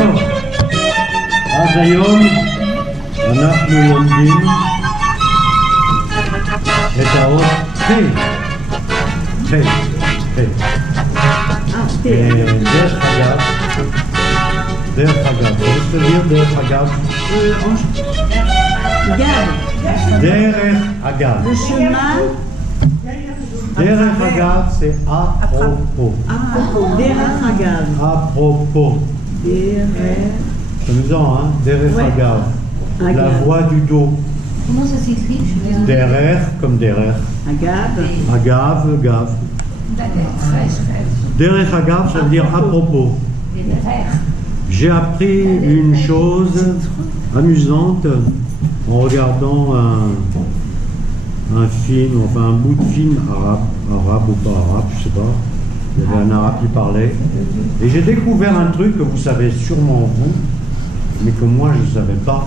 טוב, אז היום אנחנו לומדים את האות P. P. דרך אגב, צריך להגיד דרך אגב. דרך אגב. Le chemin. דרך אגב, c'est à propos. Derech Agav. À propos. Derech. C'est amusant, hein? Derech Ouais. Agav. La Agav. voix du dos. Comment ça s'écrit? Je suis désolée. Derech comme derech. Agav. Agav, gav. Derech Agav, ça veut dire à propos. J'ai appris une chose amusante en regardant un film, enfin un bout de film arabe ou pas arabe, je sais pas. Il y avait un arabe qui parlait. Et j'ai découvert un truc que vous savez sûrement vous, mais que moi je ne savais pas.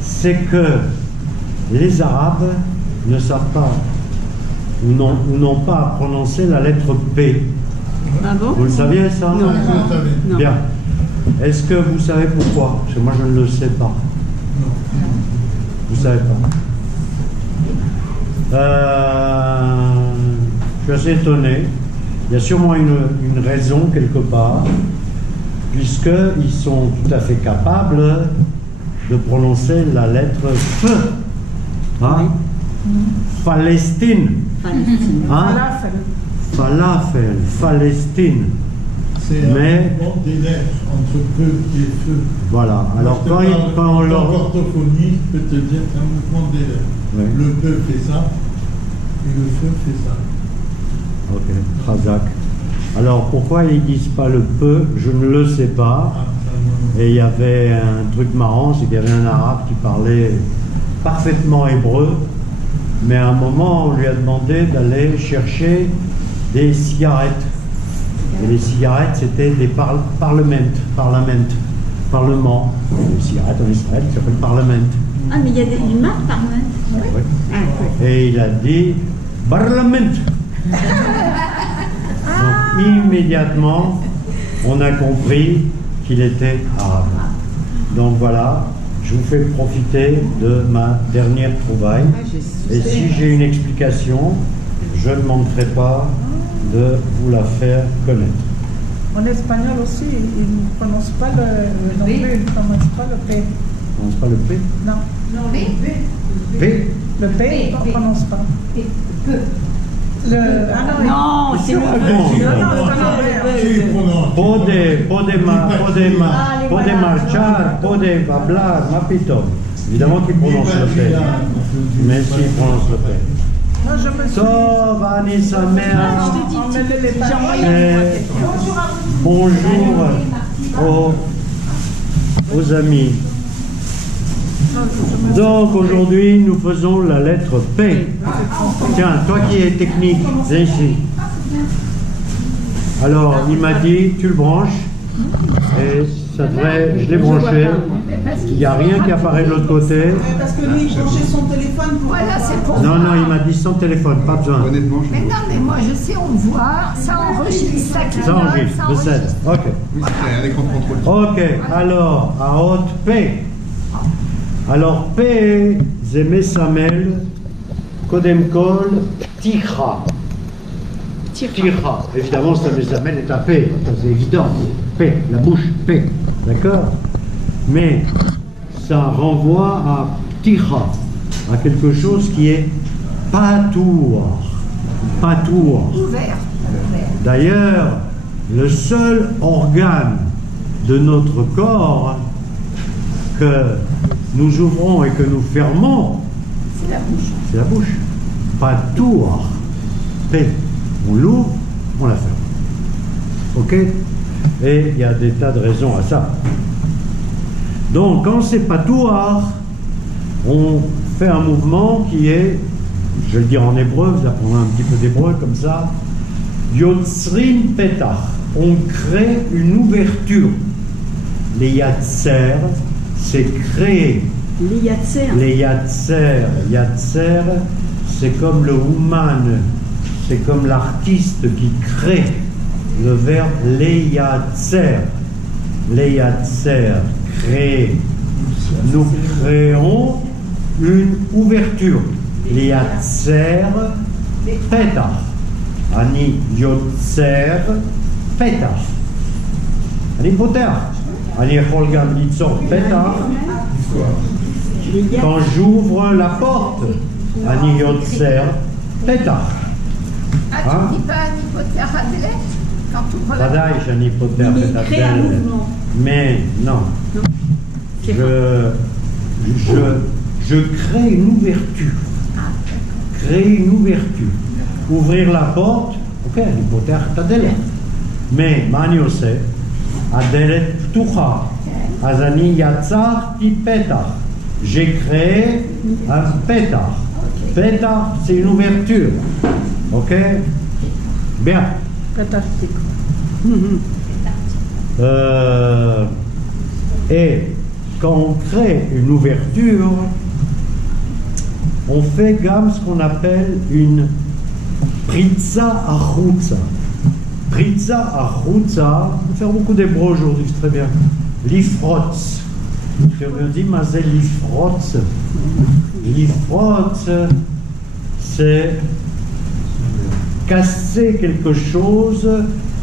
C'est que les Arabes ne savent pas ou n'ont pas à prononcer la lettre P. Ah bon? Vous le saviez ça? Non. Non. Bien. Est-ce que vous savez pourquoi? Parce que moi je ne le sais pas. Vous ne savez pas. Je suis assez étonné. Il y a sûrement une raison quelque part, puisqu'ils sont tout à fait capables de prononcer la lettre F. Hein? Palestine. Hein? Falafel. Palestine. C'est Mais un des lettres entre peu et feu. voilà. Alors quand on leur... L'orthophoniste peut te dire un mouvement des lèvres. Oui. Le peu fait ça et le feu fait ça. Ok, Khazak. Alors pourquoi ils disent pas le peu? Je ne le sais pas. Et il y avait un truc marrant, c'est qu'il y avait un arabe qui parlait parfaitement hébreu, mais à un moment on lui a demandé d'aller chercher des cigarettes. Et les cigarettes c'était des parlement. Les cigarettes en Israël qui s'appellent parlement. Ah, mais il y a une marque par là. Oui. Et il a dit Parlement. Donc immédiatement, on a compris qu'il était arabe. Donc voilà, je vous fais profiter de ma dernière trouvaille. Et si j'ai une explication, je ne manquerai pas de vous la faire connaître. En espagnol aussi, ils ne prononcent pas le non plus, ils ne prononcent pas le P. On ne pas le P? Non, Non, P? le P, on ne prononce pas. Le, ah non, Non, c'est le Pode marchar, pode hablar, ma piton. Évidemment qu'il prononce le P. Mais s'il prononce le P. moi je me suis Tov, Ani Sameach. emmêlé les pages. Bonjour aux amis. Donc aujourd'hui nous faisons la lettre P. Tiens, toi qui es technique, viens ici. Alors il m'a dit tu le branches et ça devrait, je l'ai branché. Il n'y a rien qui apparaît de l'autre côté. Parce que lui, il branchait son téléphone pour... Voilà, c'est pour Non, moi. non, il m'a dit sans téléphone, pas besoin. Mais non, mais moi je sais, on voit, ça enregistre, ça clignote, Ça enregistre, ça le 7. enregistre. Ok. Oui, c'est un écran de contrôle. Ok, alors, à haute P. Alors, P, c'est Mesamel, Kodem Kol, Ticha. Ticha. Évidemment, ça Mesamel est un P, ça, c'est évident. P, la bouche, P. D'accord? Mais ça renvoie à Ticha, à quelque chose qui est patour. Patour. Ouvert. D'ailleurs, le seul organe de notre corps que nous ouvrons et que nous fermons, C'est la bouche. c'est la bouche. Patour. P. On l'ouvre, on la ferme. Ok? Et il y a des tas de raisons à ça. Donc, quand c'est patour, on fait un mouvement qui est, je vais le dire en hébreu, vous apprendrez un petit peu d'hébreu comme ça, Yotzrim Petach. On crée une ouverture. Les Yatser, c'est créer. Les Yatser. Les Yatser. Yatser, c'est comme le Ouman, c'est comme l'artiste qui crée. Le verbe les Yatser. les Yatser créent, nous créons une ouverture. Les Yatser Petach. Ani Yotzer Petach. Ani Potach. Ani יכול גם ליצור פתח. Quand j'ouvre la porte, Ani Yotzer Petach. Ah, tu dis pas Nipoter Adelet quand tu ouvres la porte? Wadai, j'ani Poter Mais il crée un Petach. mouvement. Mais non. Non. Je crée une ouverture. Créer une ouverture. Ouvrir la porte, ok, אני פותח את הדלת. מה אני עושה? הדלת פתוחה. אז אני יצרתי פתח. J'ai créé un pétard. Pétard, c'est une ouverture. Ok? Bien. Et quand on crée une ouverture, on fait gamme ce qu'on appelle une pritza achutza. Pritza achutza, on va faire beaucoup d'hébreu aujourd'hui, c'est très bien. Lifrotz. Je me dis, mais c'est lifrotz. Lifrotz, c'est casser quelque chose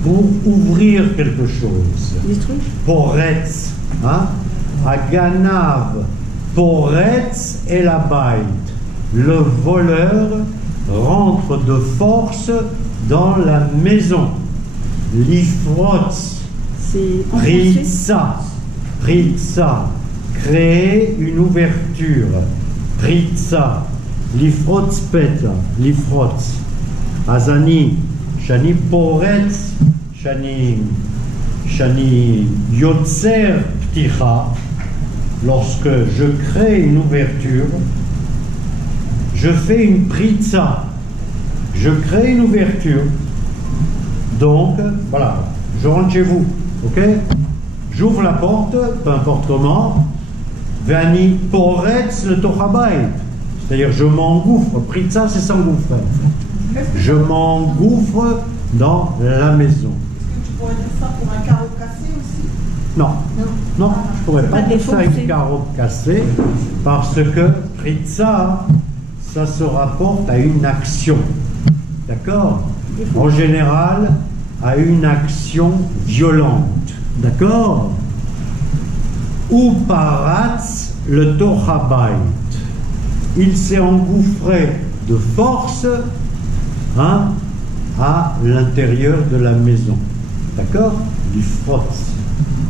pour ouvrir quelque chose. Poretz, hein? Aganav, Poretz et la bite. Le voleur rentre de force dans la maison. Lifrotz, Pritza, Pritza, créer une ouverture. Pritza, Lifrotz peta, Lifrotz. Azani, Shani Poretz, Shani Yotzer Pticha. Lorsque je crée une ouverture, je fais une pritza. Je crée une ouverture. Donc, voilà, je rentre chez vous, ok? J'ouvre la porte, peu importe comment. Vani poretz le tochabayit. C'est-à-dire, je m'engouffre. Pritza, c'est s'engouffrer. Je m'engouffre dans la maison. Est-ce que tu pourrais dire ça pour un carreau cassé aussi? Non, non, je ne pourrais pas dire ça avec un carreau cassé, parce que pritza, ça se rapporte à une action. D'accord? En général, à une action violente. D'accord? Ou paratz le tochabayit. Il s'est engouffré de force, hein, à l'intérieur de la maison. D'accord? Du frotz.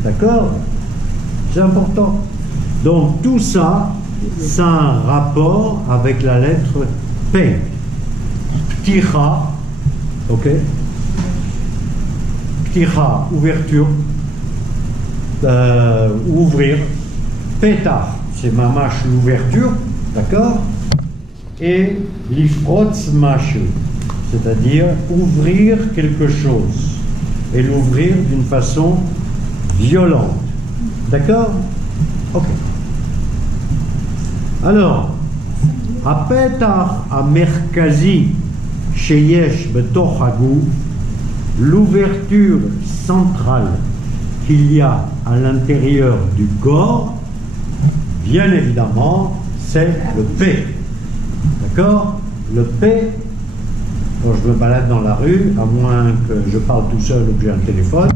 D'accord? C'est important. Donc tout ça, ça a un rapport avec la lettre P. Pticha, ok? Pticha, ouverture, ouvrir. Petach, c'est mamash, l'ouverture, d'accord? Et lifrotz mashu, c'est-à-dire ouvrir quelque chose. Et l'ouvrir d'une façon violente. D'accord? Ok. Alors, הפתח המרכזי שיש בתוך הגוף, l'ouverture centrale qu'il y a à l'intérieur du corps, bien évidemment, c'est le P. D'accord? Le P, quand je me balade dans la rue, à moins que je parle tout seul ou que j'ai un téléphone,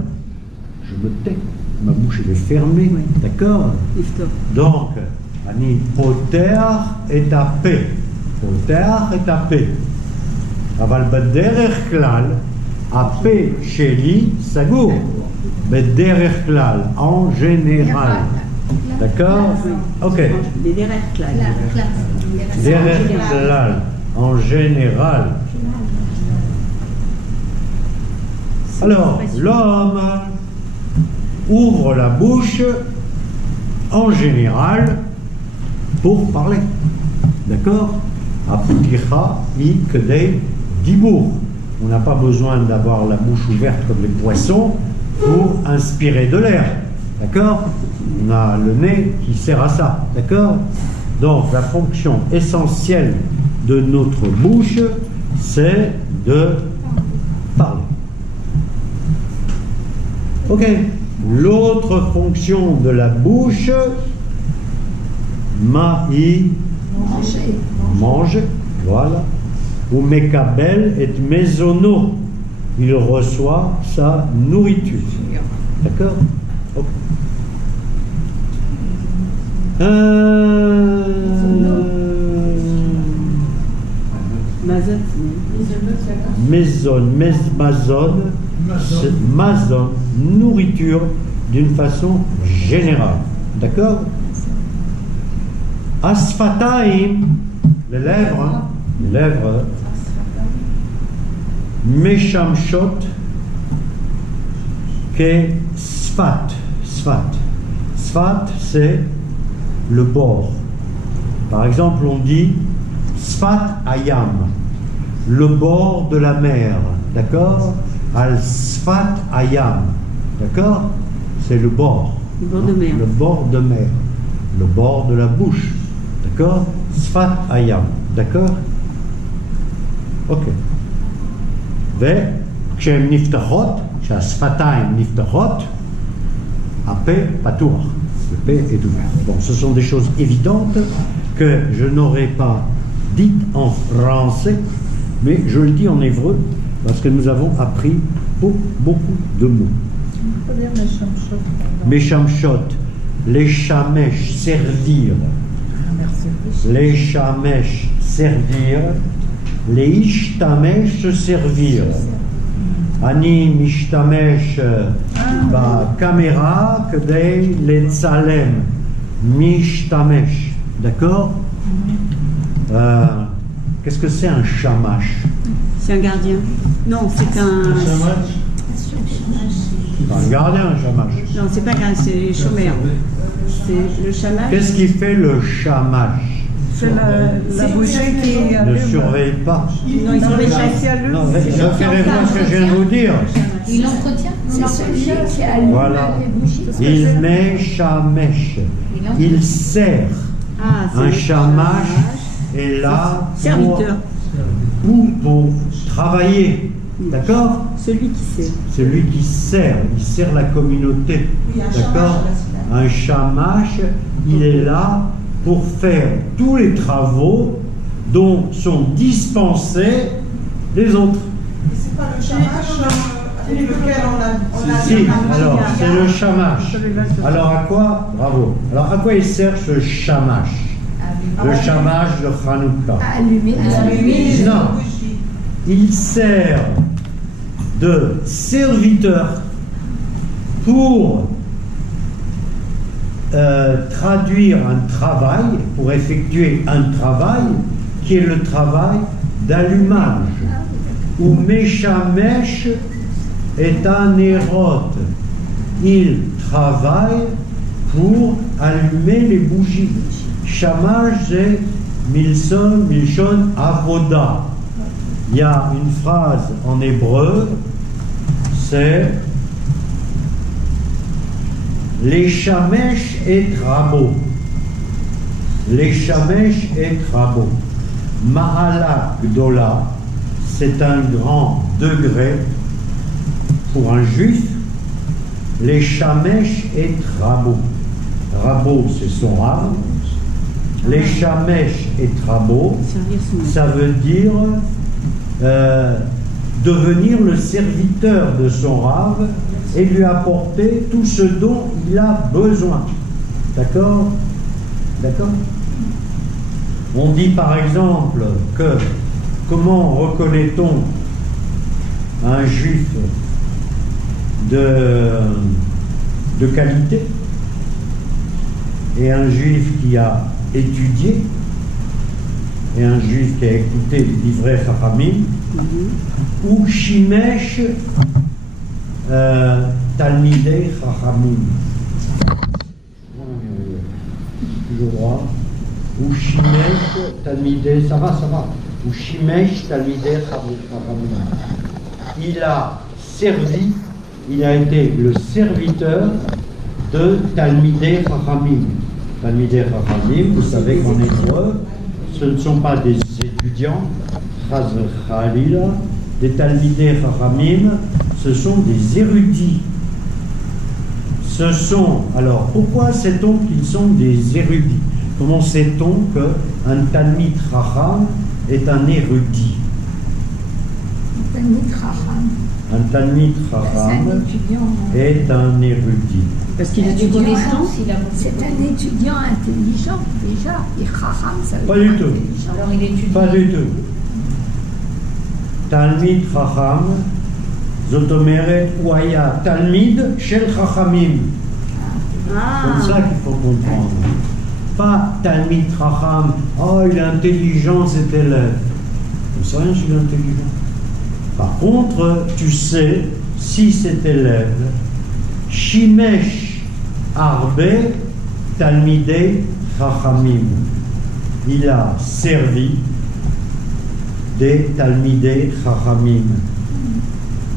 je me tais. Ma bouche elle est fermée, d'accord? Donc, אני פותח את הפה, פותח את הפה, אבל בדרך כלל הפה שלי סגור, בדרך כלל, en général, d'accord? Ok. דרך כלל, en général. Alors, l'homme ouvre la bouche en général pour parler. D'accord? Aputicha i kedei dibour. On n'a pas besoin d'avoir la bouche ouverte comme les poissons pour inspirer de l'air. D'accord? On a le nez qui sert à ça. D'accord? Donc la fonction essentielle de notre bouche, c'est de parler. Ok? L'autre fonction de la bouche, ma'i, manger, voilà. Ou mekabel et mesono, il reçoit sa nourriture. D'accord? Okay. Mazon, nourriture d'une façon générale. D'accord? Asfataim, les lèvres, Meshamshot, que Sfat. Sfat, c'est le bord. Par exemple, on dit Sfat Ayam, le bord de la mer. D'accord? Al Sfat Ayam. D'accord? C'est le bord. Le bord de mer. Le bord de mer. Le bord de la bouche. D'accord? Sfat Ayam. D'accord? Ok. וכשהם נפתחות, כשהשפתיים נפתחות, הפה פתוח, le P est ouvert. Bon, ce sont des choses évidentes que je n'aurais pas dites en français, mais je le dis en hébreu parce que nous avons appris beaucoup de mots. On peut dire Meshamshot. Meshamshot, les shamesh, servir. Les shamesh, servir. Les ishtamesh, se servir. Ani mishtamesh ba caméra kdei letzalem. Mishtamesh. D'accord? Qu'est-ce que c'est un shamash? C'est un gardien. Non, c'est un... C'est un gardien, un shamash. Non, c'est pas un gardien, c'est les chômeurs. C'est le chamash. Qu'est-ce qui fait le shamash? C'est la bougie qui allume. Ne surveille pas. Non, il surveille pas. Qui allume. Non, référez-vous à ce que je viens de vous dire. Il entretient. C'est celui qui allume Voilà. les bougies. Il met shamesh. Il sert. Ah, c'est Un le shamash est là serviteur. pour travailler. D'accord? Celui qui sert. Celui qui sert. Il sert la communauté. D'accord? Un shamash, il est là pour faire tous les travaux dont sont dispensés les autres. Et c'est pas le chamash avec lequel on a Si, alors c'est le shamash. Alors à quoi? Bravo. Alors à quoi il sert ce shamash? Le shamash de Hanouka. Allumer les Non, il sert de serviteur pour traduire un travail, pour effectuer un travail qui est le travail d'allumage. Ou Meshamesh est un érote. Il travaille pour allumer les bougies. Shamash, c'est Milshon Avoda. Il y a une phrase en hébreu, c'est les shamesh et trabo. Les shamesh et trabo. Mahala Gdola, c'est un grand degré pour un juif. Les shamesh et trabo. Rabo, c'est son rab. Les shamesh et trabo, ça veut dire devenir le serviteur de son rab et lui apporter tout ce dont il a besoin. D'accord? D'accord? On dit par exemple que comment reconnaît-on un juif de qualité et un juif qui a étudié et un juif qui a écouté les livrets Chachamim, ou Shimesh Talmidei Chachamim. Toujours droit. Ou Shimesh Talmidei, ça va. Ou Shimesh Talmidei Chachamim. Il a servi, il a été le serviteur de Talmidei Chachamim. Talmidei Chachamim, vous savez qu'en hébreu, ce ne sont pas des étudiants, Chaz Chalila, des Talmidei Chachamim, ce sont des érudits. Ce sont, alors, pourquoi sait-on qu'ils sont des érudits? Comment sait-on qu'un Talmid Chacham est un érudit? Un Talmid Chacham est un érudit. Parce qu'il a du connaissance, C'est un étudiant intelligent, déjà. Et Chacham, ça veut Pas dire du tout. intelligent. Alors il étudie. Pas du tout. Talmid Chacham, זאת אומרת, הוא היה תלמיד של חכמים. C'est ça qu'il faut comprendre. Pas Talmid Chacham, oh il est intelligent cet élève. On ne sait rien s'il est intelligent. Par contre, tu sais si cet élève Shimesh Arbe Talmidei Chachamim. Il a servi des Talmidei Chachamim.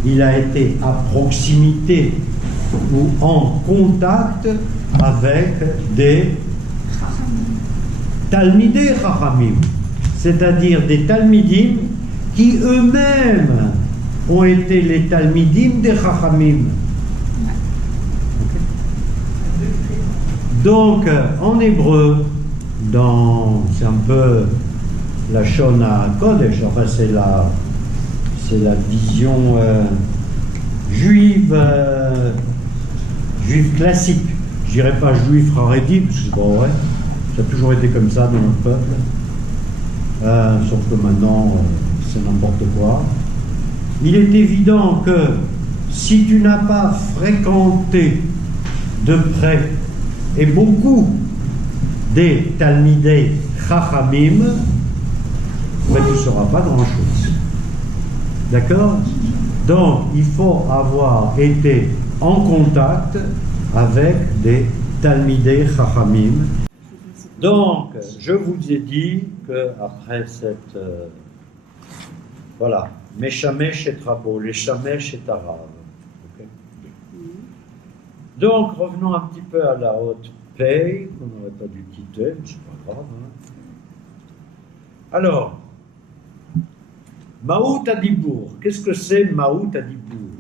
Il a été à proximité ou en contact avec des Talmidei Chachamim, c'est-à-dire des Talmidim qui eux-mêmes ont été les Talmidim des Chachamim. Donc, en hébreu, c'est un peu la Shona Kodesh, enfin c'est la vision juive classique. Je dirais pas juif haredi, parce que c'est pas vrai. Ça a toujours été comme ça dans notre peuple. Sauf que maintenant, c'est n'importe quoi. Il est évident que si tu n'as pas fréquenté de près et beaucoup des Talmidei Chachamim, ben, tu ne sauras pas grand-chose. D'accord? Donc, il faut avoir été en contact avec des Talmidei Chachamim. Donc, je vous ai dit qu'après cette... voilà, Meshamesh et Rabo, les Shamesh et Arav. Okay. Donc, revenons un petit peu à la haute paix, qu'on n'aurait pas dû quitter, mais c'est pas grave. Hein. Alors, Maout Adibour, qu'est-ce que c'est Maout Adibour?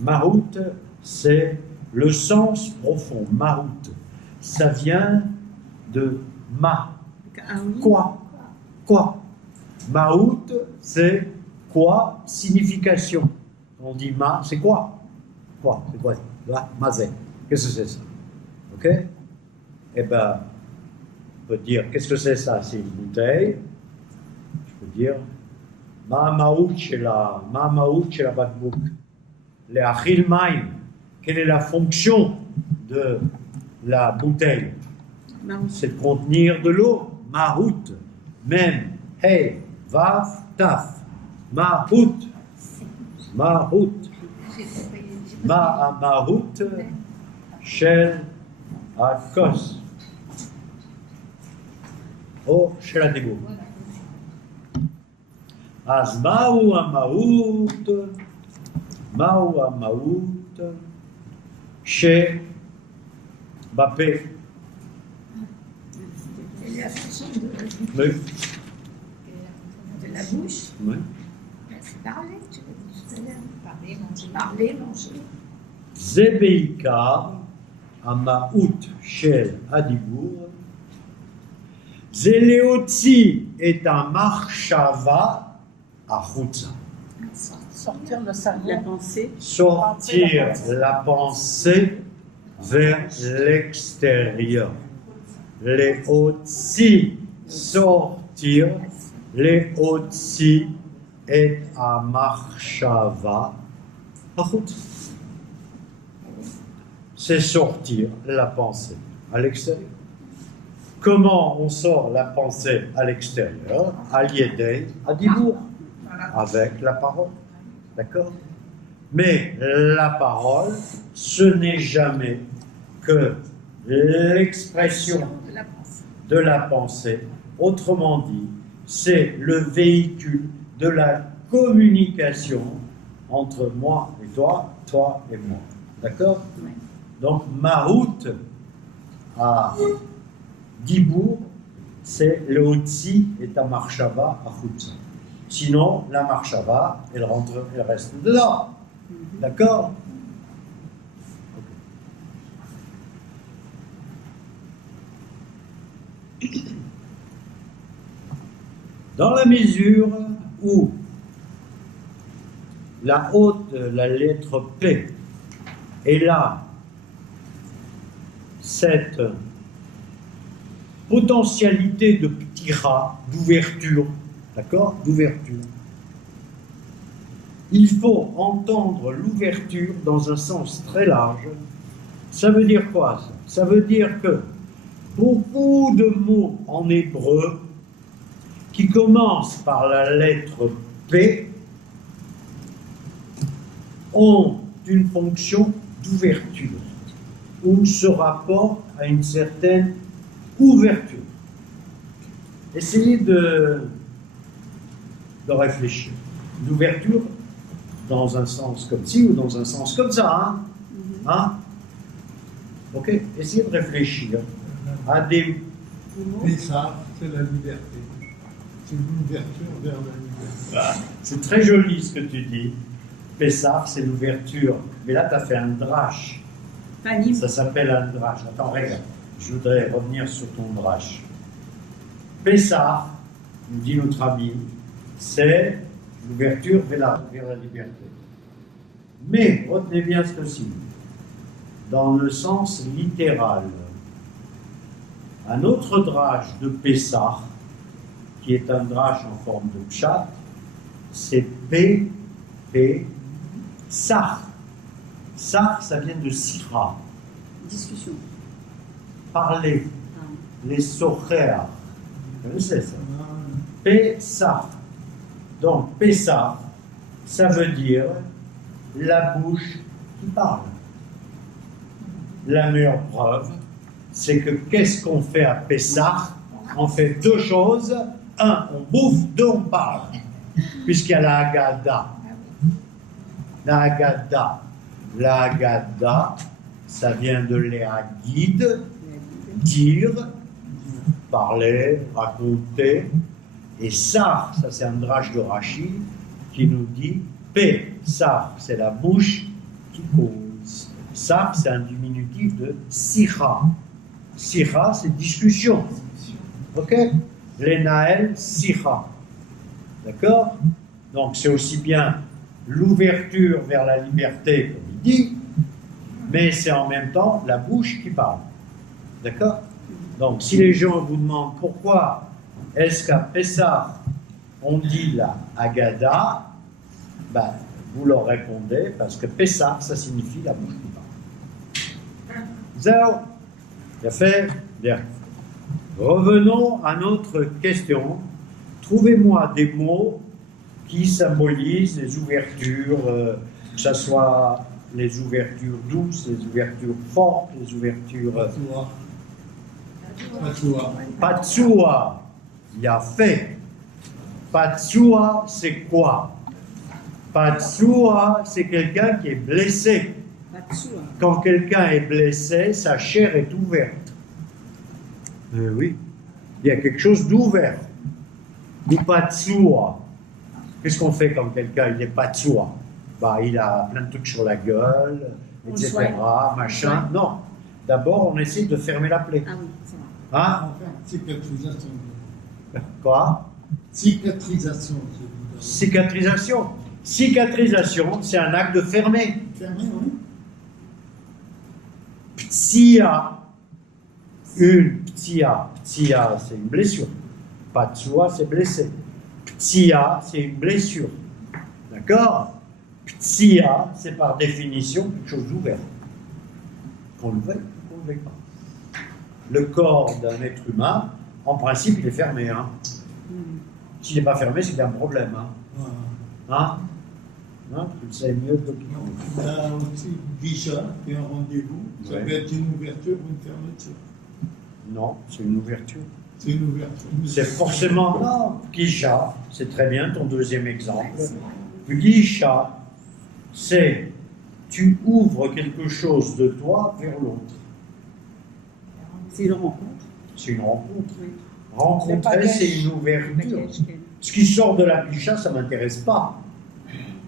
Maout, c'est le sens profond. Maout, ça vient de ma. Quoi? Maout, c'est quoi? Signification. On dit ma, c'est quoi? Quoi? C'est quoi? Là, mazé. Qu'est-ce que c'est ça? Ok? Eh bien, on peut dire, qu'est-ce que c'est ça? C'est une bouteille. Je peux dire, ma maout chez la bakbouk. Les achil maim. Quelle est la fonction de la bouteille? C'est de contenir de l'eau. Maout. Même. Hey. Vav, taf. Maout. Maout. Shel akos. Oh, shel adibour. אז מהו המהות שבפה? Oui. De la bouche. Oui. C'est parler, tu veux dire tout à l'heure. Parler, manger. זה בעיקר המהות של הדיבור, זה להוציא את המחשבה החוצה. Sortir le cerveau. La pensée. Sortir la pensée vers l'extérieur. להוציא, sortir, להוציא את המחשבה החוצה. C'est sortir la pensée à l'extérieur. Comment on sort la pensée à l'extérieur? À l'idée, à Dibour, avec la parole. D'accord? Mais la parole, ce n'est jamais que l'expression de la pensée. Autrement dit, c'est le véhicule de la communication entre moi et toi et moi. D'accord? Donc, Mahout à Dibour, c'est le Hotsi et ta Marshava à Khutsa. Sinon, la Marshava, elle reste dedans. D'accord? Dans la mesure où la lettre P, est là, cette potentialité de ptira, d'ouverture, d'accord, d'ouverture, il faut entendre l'ouverture dans un sens très large. Ça veut dire quoi, ça? Ça veut dire que beaucoup de mots en hébreu qui commencent par la lettre P ont une fonction d'ouverture ou se rapportent à une certaine ouverture. Essayez de réfléchir. L'ouverture dans un sens comme ci ou dans un sens comme ça. Hein? Ok, essayez de réfléchir à des... Et ça, c'est la liberté. C'est l'ouverture vers la liberté. C'est très joli ce que tu dis. Pessah, c'est l'ouverture. Mais là, tu as fait un drache. Ça s'appelle un drache. Attends, regarde. Je voudrais revenir sur ton drache. Pessah, nous dit notre ami, c'est l'ouverture vers la liberté. Mais, retenez bien ceci. Dans le sens littéral, un autre drache de Pessah, qui est un drache en forme de pshat, c'est Sar. Sar, ça vient de Sira. Discussion. Parler. Les socher. Vous connaissez ça? Pessah. Donc, Pessah, ça veut dire la bouche qui parle. La meilleure preuve, c'est que qu'est-ce qu'on fait à Pessah? On fait deux choses. Un, on bouffe, deux, on parle. Puisqu'il y a la Haggadah. La Haggadah. La Haggadah, ça vient de l'Hagid, dire, parler, raconter. Et Sar, ça c'est un drache de Rashi qui nous dit Sar, c'est la bouche qui cause. Sar, c'est un diminutif de Sira. Sira, c'est discussion. Ok? Lenael Sira. D'accord? Donc c'est aussi bien l'ouverture vers la liberté, comme il dit, mais c'est en même temps la bouche qui parle. D'accord? Donc si les gens vous demandent pourquoi est-ce qu'à Pessah on dit la Haggadah, ben, vous leur répondez parce que Pessah, ça signifie la bouche qui parle. Zéro. Bien fait. Bien. Revenons à notre question. Trouvez-moi des mots qui symbolisent les ouvertures, que ce soit les ouvertures douces, les ouvertures fortes, les ouvertures... Patsua. Il y a fait. Patsua, c'est quoi? Patsua, c'est quelqu'un qui est blessé. Quand quelqu'un est blessé, sa chair est ouverte. Oui, il y a quelque chose d'ouvert. Ou patsua. Qu'est-ce qu'on fait quand quelqu'un est patsua? Bah, il a plein de trucs sur la gueule, etc. Machin. Non. D'abord, on essaie de fermer la plaie. Ah oui, c'est vrai. Hein? Cicatrisation. Quoi? Cicatrisation. Cicatrisation. Cicatrisation, c'est un acte de fermer. Fermé, oui. Ptia, ptia, c'est une blessure. Patsua, c'est blessé. Ptia, c'est une blessure. D'accord? Ptia, c'est par définition quelque chose d'ouvert. Qu'on le veuille ou qu'on ne le veuille pas. Le corps d'un être humain, en principe, il est fermé. Hein? S'il n'est pas fermé, c'est qu'il y a un problème. Hein? Hein? Hein? Tu le sais mieux que qui. Il y a aussi Gisha, qui est un rendez-vous. Ça peut être une ouverture ou une fermeture. Non, c'est une ouverture. C'est une ouverture. C'est forcément... Non, Gisha, c'est très bien ton deuxième exemple. Gisha, c'est tu ouvres quelque chose de toi vers l'autre. C'est une rencontre. C'est une rencontre. Oui. Rencontrer, c'est une ouverture. Ce qui sort de la Gisha, ça ne m'intéresse pas.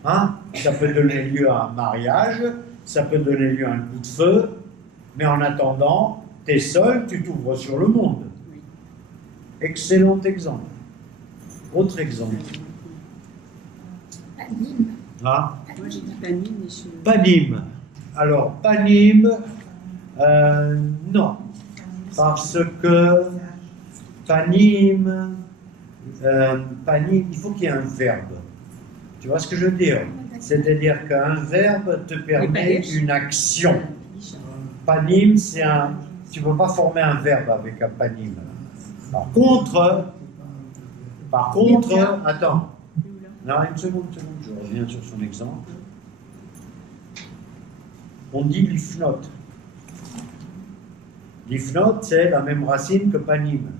Hein? Ça peut donner lieu à un mariage, ça peut donner lieu à un coup de feu, mais en attendant, tu es seul, tu t'ouvres sur le monde. Oui. Excellent exemple. Autre exemple. Panim. Ah, Moi j'ai dit Panim, mais je... Panim. Alors, Panim, non. Parce que Panim, Panim, il faut qu'il y ait un verbe. Tu vois ce que je veux dire? C'est-à-dire qu'un verbe te permet une action. Panim, c'est un... Tu ne peux pas former un verbe avec un panim. Par contre, attends. Non, une seconde, je reviens sur son exemple. On dit lifnot. Lifnot, c'est la même racine que panim.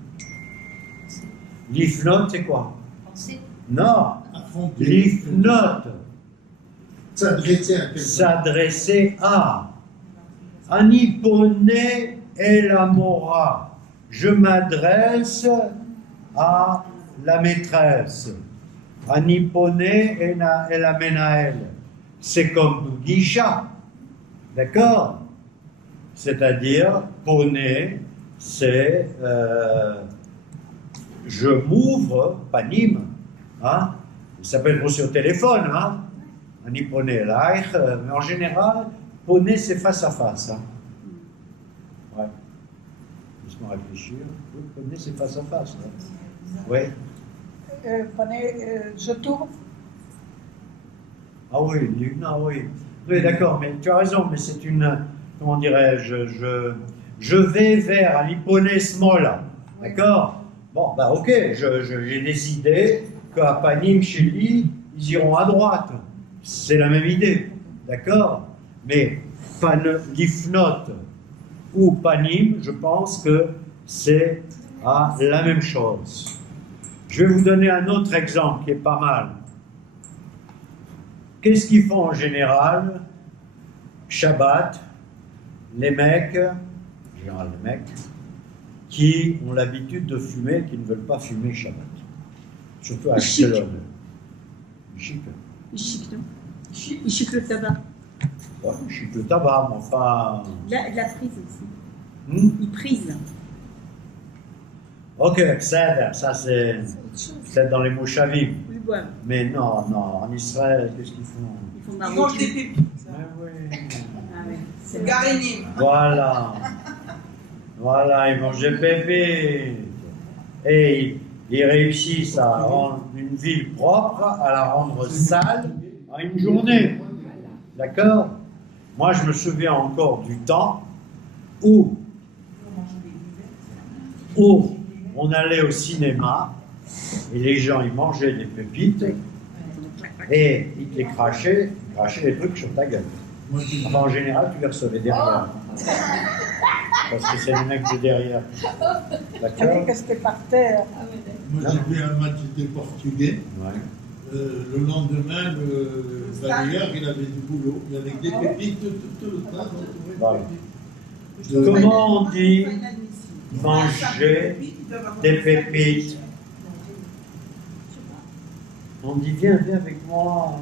Lifnot, c'est quoi? Non. Lifnot. S'adresser à. Anipone el amora. Je m'adresse à la maîtresse. Anipone el amenael. C'est comme Gisha. D'accord? C'est-à-dire, pone, c'est je m'ouvre, panim. Hein? Ça s'appelle aussi au téléphone. Hein? Anipone elaich. Mais en général, pone, c'est face à face. Hein? Ouais. Laisse-moi réfléchir. Oui, pone, c'est face à face. Hein? Oui. Je tourne. Ah oui, non, oui. Oui, d'accord, mais tu as raison, mais c'est une... Comment dirais-je, je vais vers l'Hippone Smola. D'accord? Bon, bah ok, j'ai décidé qu'à Panim, chez lui, ils iront à droite. C'est la même idée. D'accord? Mais Lifnot ou Panim, je pense que c'est la même chose. Je vais vous donner un autre exemple qui est pas mal. Qu'est-ce qu'ils font en général? Shabbat, les mecs, en général les mecs, qui ont l'habitude de fumer, qui ne veulent pas fumer Shabbat. Surtout à Barcelone. Chic. Chic, non? Il chic le tabac. Ouais, chic le tabac, mais enfin... La prise aussi. Il prise. Ok, ça c'est dans les moshavim. Ils boivent. Mais non, en Israël, qu'est-ce qu'ils font? Ils mangent des pépites. Mais oui. Ah ouais. C'est garénim. Voilà, ils mangent des pépites. Et ils réussissent à rendre une ville propre, à la rendre sale en une journée. D'accord? Moi, je me souviens encore du temps où on allait au cinéma et les gens, ils mangeaient des pépites et ils te les crachaient les trucs sur ta gueule. Enfin, en général, tu les recevais derrière. Parce que c'est les mecs de derrière. D'accord? Que c'était par terre. Moi, j'ai vu un match des Portugais. Ouais. Le lendemain, le balayeur, il avait du boulot. Il avait des pépites tout le temps. Voilà. Comment on dit manger des pépites? On dit viens avec moi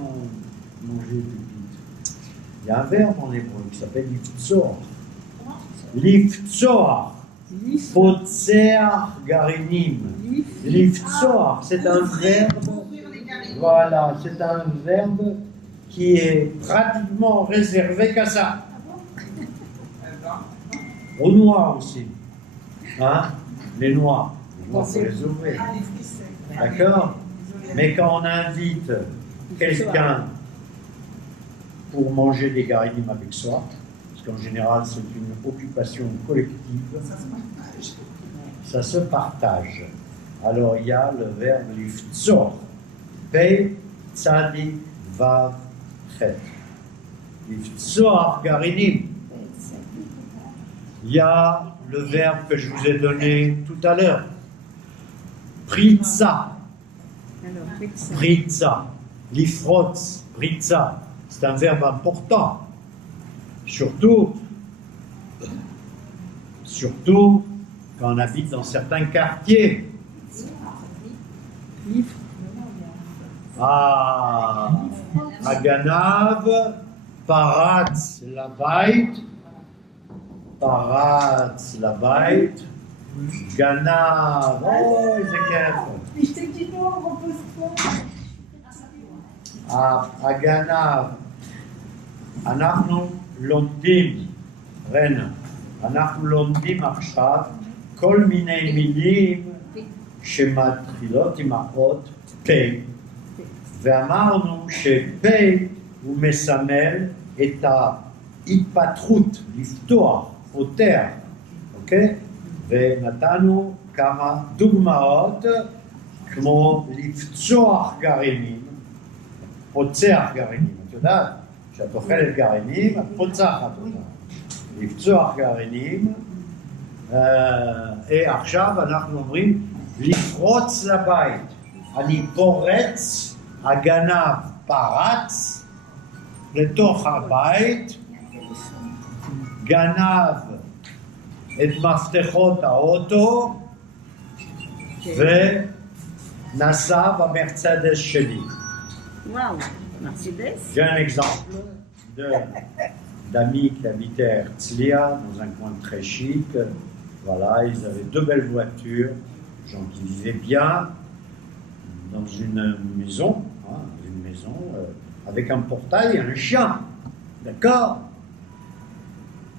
manger des pépites. Il y a un verbe en hébreu qui s'appelle liftzor. Liftzor. Potser garinim. Liftzor, c'est un verbe. Voilà, c'est un verbe qui est pratiquement réservé qu'à ça. Aux noix aussi. Hein? Les noix. Les noix, faut les ouvrir. D'accord? Mais quand on invite quelqu'un pour manger des garinim avec soi, parce qu'en général c'est une occupation collective, ça se partage. Alors il y a le verbe liftzor. Pei, tzadi, vav, chet. Liftzor garinim. Il y a le verbe que je vous ai donné tout à l'heure. Pritza. Pritza. Lifrotz. Pritza. C'est un verbe important. Surtout quand on habite dans certains quartiers. À Ganav, Paratz la Bait, גנב, אוי, איזה כיף. תשתקי, repose-toi. הגנב, אנחנו לומדים, רנה, אנחנו לומדים עכשיו כל מיני מילים שמתחילות עם האות פ', ואמרנו שפ' הוא מסמל את ההתפתחות, לפתוח, פותח, אוקיי? ונתנו כמה דוגמאות כמו לפצוח גרעינים, פוצח גרעינים, את יודעת, כשאת אוכלת גרעינים, את פוצחת אותם. לפצוח גרעינים, עכשיו אנחנו אומרים לפרוץ לבית. אני פורץ, הגנב פרץ לתוך הבית, גנב את מפתחות האוטו ונסע במרצדס שלי. Waouh, Mercedes. J'ai un exemple d'amis qui habitaient à Herzliya, dans un coin très chic. Voilà, ils avaient deux belles voitures, des gens qui vivaient bien dans une maison, avec un portail et un chien. D'accord?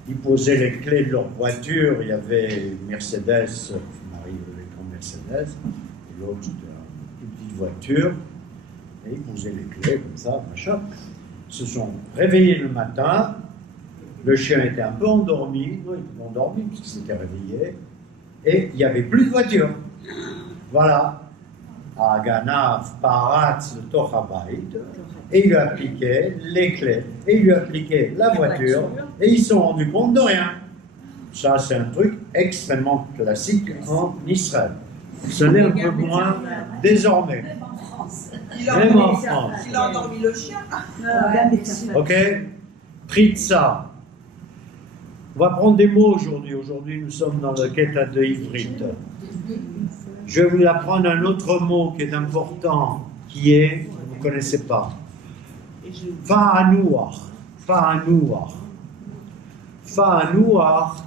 Ils posaient les clés de leur voiture, il y avait une Mercedes, mon mari avait une Mercedes, et l'autre c'était une petite voiture. Et ils posaient les clés comme ça, machin. Ils se sont réveillés le matin, le chien était un peu endormi, non, il était endormi puisqu'il s'était réveillé, et il n'y avait plus de voiture. Voilà. Aganav paratz le toch habayit, et il lui appliquait les clés, et il lui appliquait la voiture, et ils se sont rendus compte de rien. Ça, c'est un truc extrêmement classique en Israël. Ce n'est un peu moins désormais. Même en France. Il a endormi le chien. Ok? Pritsa. On va prendre des mots aujourd'hui. Aujourd'hui, nous sommes dans le Keta de Ivrit. Je vais vous apprendre un autre mot qui est important, qui est, vous ne connaissez pas, Fa'anuach. Fa'anuach. Fa'anuach,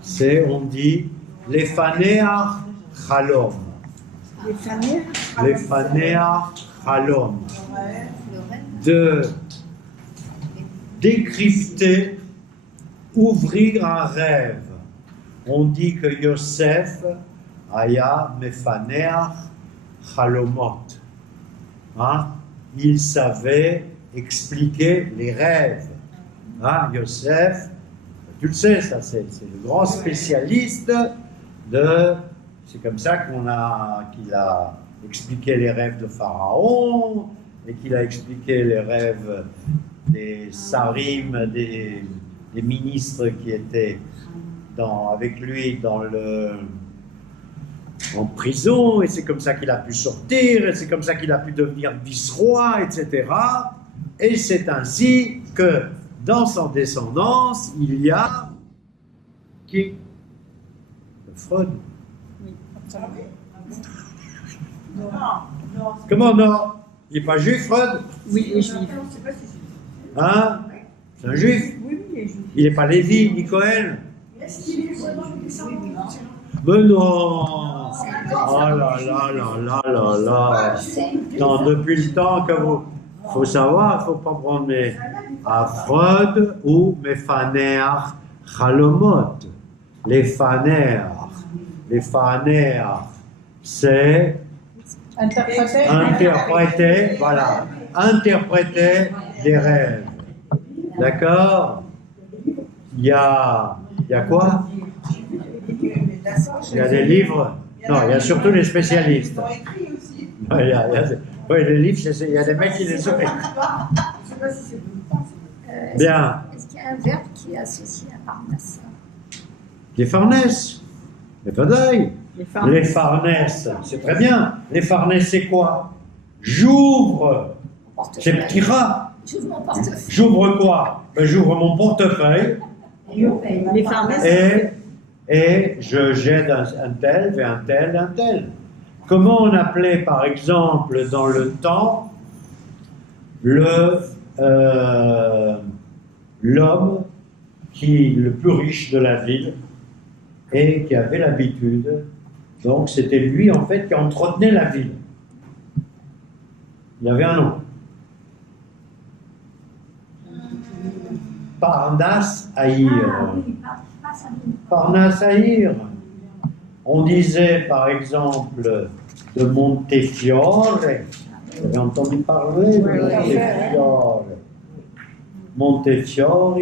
c'est, on dit, Lefaneach Chalom. Lefaneach Chalom. De décrypter, ouvrir un rêve. On dit que Yosef Aya Mefaneach Chalomot. Hein? Il savait expliquer les rêves. Hein? Yosef, tu le sais, ça c'est le grand spécialiste de... C'est comme ça qu'il a expliqué les rêves de Pharaon et qu'il a expliqué les rêves des sarim, des ministres qui étaient avec lui en prison, et c'est comme ça qu'il a pu sortir, et c'est comme ça qu'il a pu devenir vice-roi, etc. Et c'est ainsi que dans son descendance, il y a qui? Freud. Comment non? Il n'est pas juif, Freud? Oui, il est juif. Hein? C'est un juif? Il n'est pas Lévi, ni Cohen? Mais non! Oh là là là là là là! Non, depuis le temps que vous... Il faut savoir, il ne faut pas prendre à Freud ou Mefaneach Chalomot. Les Faneach, c'est interpréter, voilà, interpréter des rêves. D'accord? Il y a quoi? Il y a des livres? Non, il y a surtout les spécialistes. Oui, les livres, il y a des mecs qui les ont. Bien. Est-ce qu'il y a un verbe qui est associé à Parnassa? Les farnesses. Les fadailles. Les farnesses, c'est très bien. Les farnesses, c'est quoi? J'ouvre. C'est petit rat. J'ouvre mon portefeuille. J'ouvre quoi? Ben, j'ouvre mon portefeuille. Les farnesses. Et je jette un tel vers un tel. Comment on appelait, par exemple, dans le temps, l'homme le plus riche de la ville? et qui avait l'habitude. Donc c'était lui en fait qui entretenait la ville. Il avait un nom. Parnasse Aïr. Parnasse Aïr. On disait par exemple de Montefiore. Vous avez entendu parler de Montefiore. Montefiore,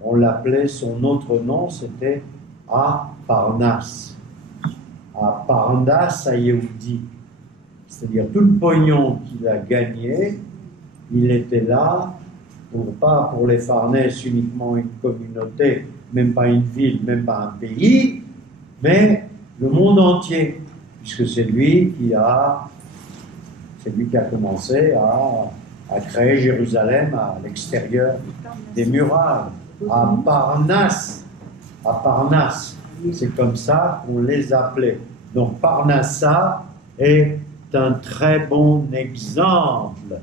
on l'appelait, son autre nom c'était Parnasse. Parnasse Aïoudi. C'est-à-dire tout le pognon qu'il a gagné, il était là, pas pour les Farnèses uniquement une communauté, même pas une ville, même pas un pays, mais le monde entier, puisque c'est lui qui a commencé à créer Jérusalem à l'extérieur des murailles, à Parnasse, c'est comme ça qu'on les appelait. Donc Parnassa est un très bon exemple.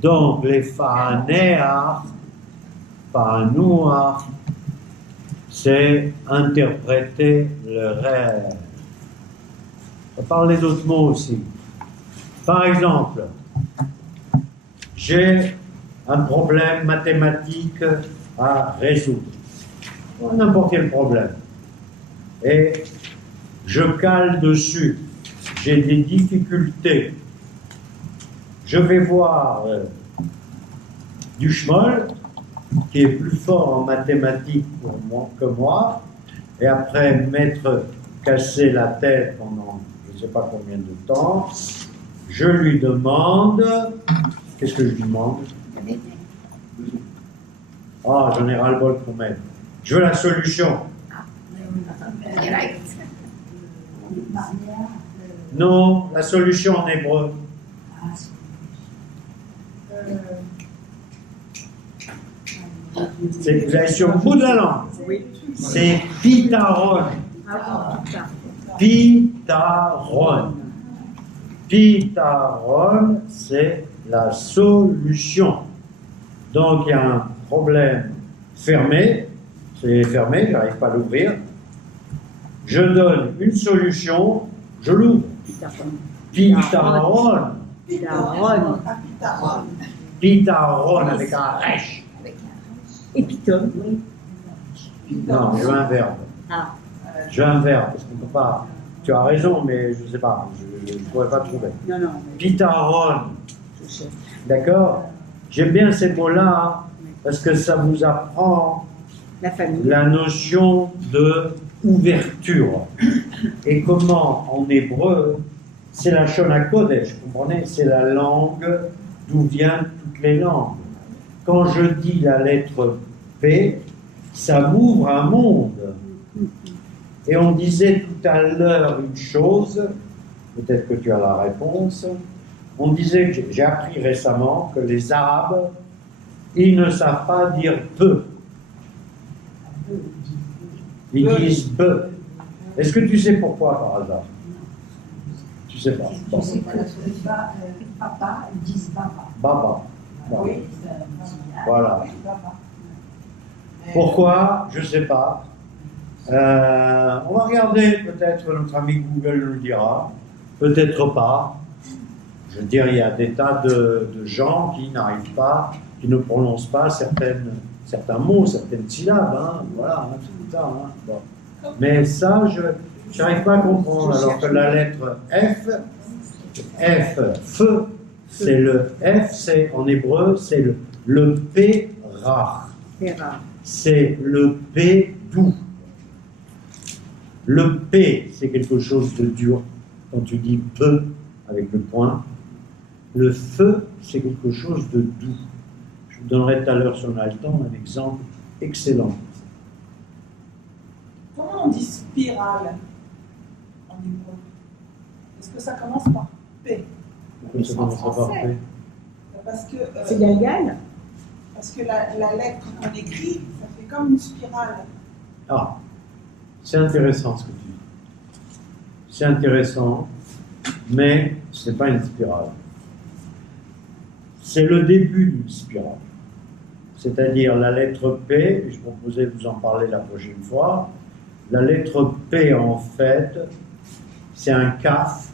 Donc les Fahanéar, c'est interpréter le rêve. On va parler d'autres mots aussi. Par exemple, j'ai un problème mathématique à résoudre. N'importe quel problème. Et je cale dessus. J'ai des difficultés. Je vais voir du schmoll, qui est plus fort en mathématiques que moi, et après m'être cassé la tête pendant je ne sais pas combien de temps, je lui demande, qu'est-ce que je lui demande? Ah, j'en ai ras-le-bol quand même. Je veux la solution. Non, la solution en hébreu. Vous avez sur le bout de la langue. C'est pitaron. Pitaron. Pitaron, c'est la solution. Donc il y a un problème fermé. C'est fermé, je n'arrive pas à l'ouvrir. Je donne une solution, je l'ouvre. Pitaron. Pitaron avec un rech. Et piton. Non, je veux un verbe. Ah. Je veux un verbe, parce qu'on ne peut pas. Tu as raison, mais je ne sais pas, je ne pourrais pas trouver. Non, non. Pitaron. D'accord? J'aime bien ces mots-là, parce que ça vous apprend la notion de ouverture. Et comment, en hébreu, c'est la Shona Kodesh, vous comprenez? C'est la langue d'où viennent toutes les langues. Quand je dis la lettre P, ça m'ouvre un monde. Et on disait tout à l'heure une chose, peut-être que tu as la réponse, on disait, que j'ai appris récemment, que les Arabes, ils ne savent pas dire peu. Ils disent peu. Est-ce que tu sais pourquoi par hasard? Tu sais pas. Bon. Je sais que papa, ils disent baba. Baba. Oui. Voilà. Pourquoi? Je ne sais pas. On va regarder, peut-être notre ami Google nous le dira, peut-être pas. Je veux dire, il y a des tas de gens qui n'arrivent pas, qui ne prononcent pas certains mots, certaines syllabes. Hein. Voilà, hein, c'est tout ça. Hein. Bon. Mais ça, je n'arrive pas à comprendre. Alors que la lettre F, feu, c'est le F, c'est en hébreu, c'est le P rare. C'est le P doux. Le P, c'est quelque chose de dur. Quand tu dis peu avec le point, le feu, c'est quelque chose de doux. Je vous donnerai tout à l'heure, si on a le temps, un exemple excellent. Comment on dit spirale en hébreu? Est-ce que ça commence par P? Pourquoi ça commence par P? Parce que c'est égal. Parce que la lettre qu'on écrit, ça fait comme une spirale. Ah, c'est intéressant ce que tu dis. C'est intéressant, mais ce n'est pas une spirale. C'est le début d'une spirale. C'est-à-dire la lettre P, je proposais de vous en parler la prochaine fois, La lettre P, en fait, c'est un kaf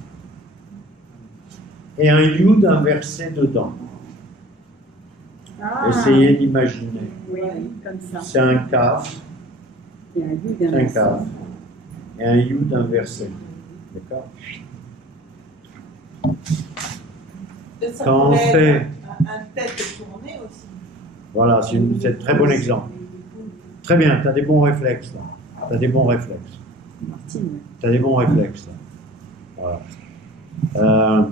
et un yud inversé dedans. Ah, Essayez d'imaginer. oui, comme ça. C'est un kaf, Il y a un but c'est un d'inverser. kaf et un yud inversé. D'accord? Ça Quand on pourrait fait- être un tête tournée aussi. Voilà, c'est un très bon exemple. Très bien, tu as des bons réflexes là. Tu as des bons réflexes. Martine. Tu as des bons réflexes là. Voilà.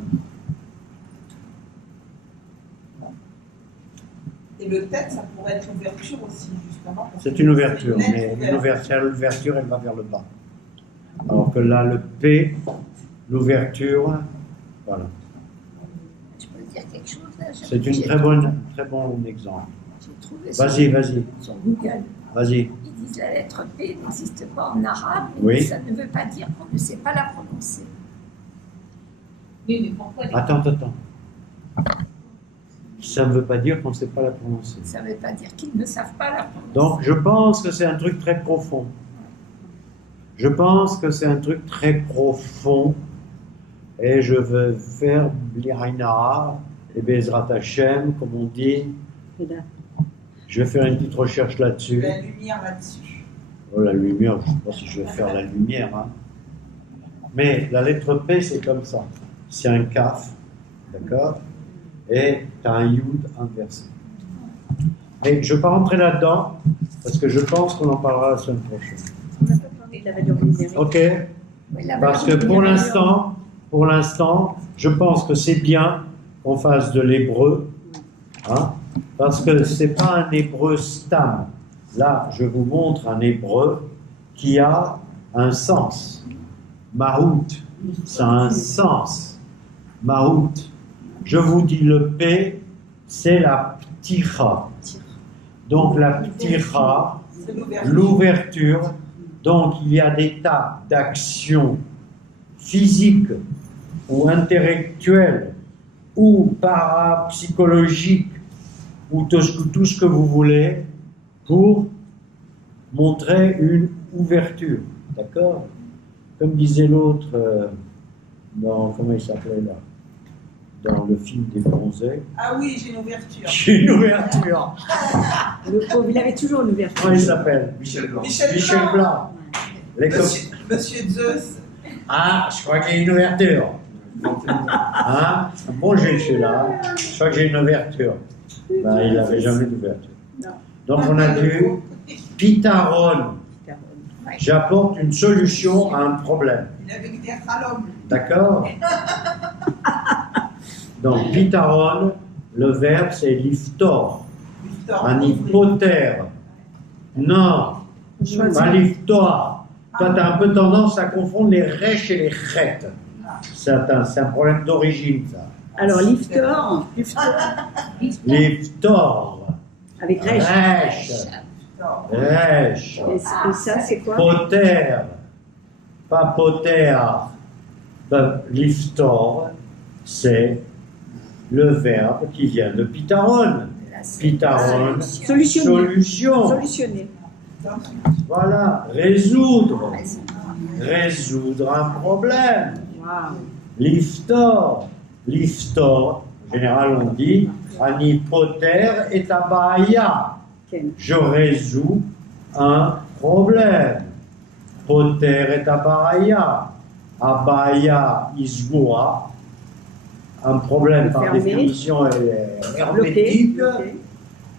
Et le tête, ça pourrait être l'ouverture aussi, justement. parce C'est que une ouverture, une mais lettre ouverte. l'ouverture, elle va vers le bas. Alors que là, le P, l'ouverture, voilà. Je peux dire quelque chose là. C'est J'ai très bon exemple. trouvé Vas-y, sur Google. vas-y. Ils disent la lettre P n'existe pas en arabe, Oui. mais ça ne veut pas dire qu'on ne sait pas la prononcer. Oui, mais pourquoi les- Attends. Ça ne veut pas dire qu'on ne sait pas la prononcer. Ça ne veut pas dire qu'ils ne savent pas la prononcer. Donc, je pense que c'est un truc très profond. Je pense que c'est un truc très profond. Et je veux faire Bliraina et Bezrat Hashem, comme on dit. Et là, Je vais faire une petite recherche là-dessus. La lumière là-dessus. Oh, la lumière, je ne sais pas si je vais faire la lumière. Hein. Mais la lettre P, c'est comme ça. C'est un kaf, d'accord? Et tu as un yud inversé. Mais je ne vais pas rentrer là-dedans, parce que je pense qu'on en parlera la semaine prochaine. on n'a pas parlé de la valeur numérique. Ok? Oui, la Parce que valeur pour l'instant, je pense que c'est bien qu'on fasse de l'hébreu, hein, parce que ce n'est pas un hébreu stam. Là, je vous montre un hébreu qui a un sens. Mahout, ça a un sens. Mahout. Je vous dis, le P, c'est la pticha. Donc la pticha, C'est l'ouverture. l'ouverture, donc il y a des tas d'actions physiques ou intellectuelles ou parapsychologiques ou tout ce que vous voulez pour montrer une ouverture, d'accord? Comme disait l'autre dans, comment il s'appelait là? Dans le film des bronzés. Ah oui, j'ai une ouverture. J'ai une ouverture. Le pauvre, il avait toujours une ouverture. Comment il s'appelle? Michel Blanc. Michel Blanc. Blanc. Les Monsieur Zeus. Ah, je crois qu'il y a une ouverture. Hein? Bon, j'ai celui-là. Je crois que j'ai une ouverture. Ben, il n'avait jamais d'ouverture. Non. Donc, on a vu Pitaron. J'apporte une solution à un problème. Il avait des halom. D'accord? Donc, Pitaron, le verbe, c'est liftor. Un hypotère. Non, pas liftor. Toi, tu as un peu tendance à confondre les rech et les chet. C'est un problème d'origine, ça. Alors, liftor, Liftor. avec Resh. Resh. Et ça, c'est quoi? Poter. Pas poter. Ben, liftor, c'est le verbe qui vient de pitaron. Pitaron, Solutionner. solution. Solutionner. Voilà, résoudre. Résoudre un problème. Waouh. Liftor. Liftor, en général on dit, ani poter et abaya. Ken. Je résous un problème. Poter et abaya. Abaya isgoa. Un problème par Fermé. définition est hermétique. Bloqué.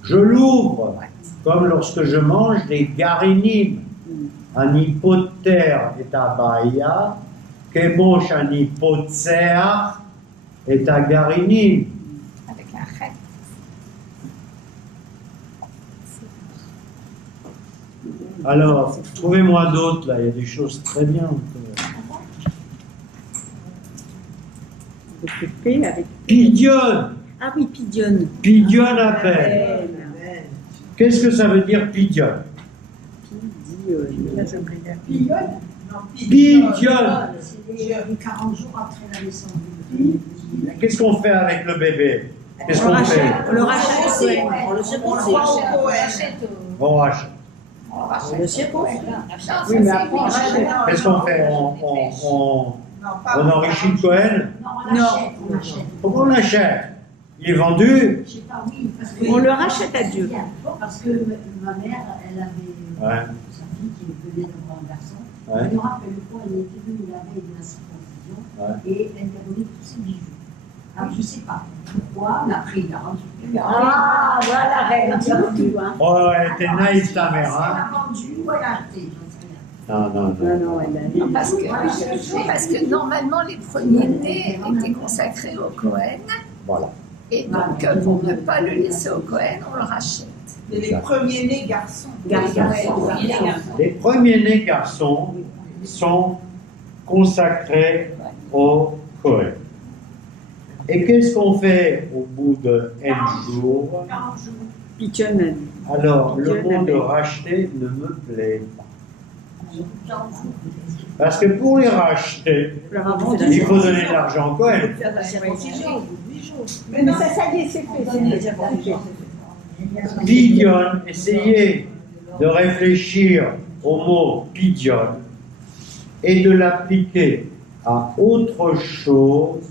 Je l'ouvre, comme lorsque je mange des garinim. Un hypoter est abaya, kemosh un hypotzer est à garinim. avec la reine. Alors, trouvez-moi d'autres, là, il y a des choses très bien. Donc, le P avec. Pidion, Ah oui, pidion. pidion appelle. Qu'est-ce que ça veut dire pidion? Pidion. Pidion. C'est 40 jours après la naissance du bébé. Qu'est-ce qu'on fait avec le bébé? Qu'est-ce On qu'on fait? le rachète au Cohen. On le fait On le penser. voit au Cohen. On rachète. On rachète. Non, Oui, ça, mais c'est après, on lui. rachète. Qu'est-ce qu'on fait? On enrichit le Cohen? Pourquoi on l'achète? Il est vendu? Je sais pas, oui, parce que On le rachète à Dieu. Parce que ma mère, elle avait sa fille qui venait d'avoir un garçon. Ouais. Je me rappelle une fois, elle était venue la veille de la circoncision et elle lui a donné tous ses bijoux. Alors je ne sais pas pourquoi, on a pris la rendu. Ah, voilà, elle dit tout, hein. Oh, elle était naïve ta mère, Elle hein? a vendu ou elle a acheté, j'en sais rien. Non, elle a dit. Non, parce que normalement, les premiers-nés étaient consacrés au Cohen. Voilà. Et donc, pour ne pas le laisser au Cohen, on le rachète. Et les premiers-nés garçons. Les premiers-nés garçons sont consacrés au Cohen. Et qu'est-ce qu'on fait au bout de N jours? Pigeon. Alors, le mot de racheter ne me plaît pas. Parce que pour les racheter, il faut donner de l'argent au Cohen. Mais non, Ça y est, c'est fait. Pidion, essayez de réfléchir au mot pidion et de l'appliquer à autre chose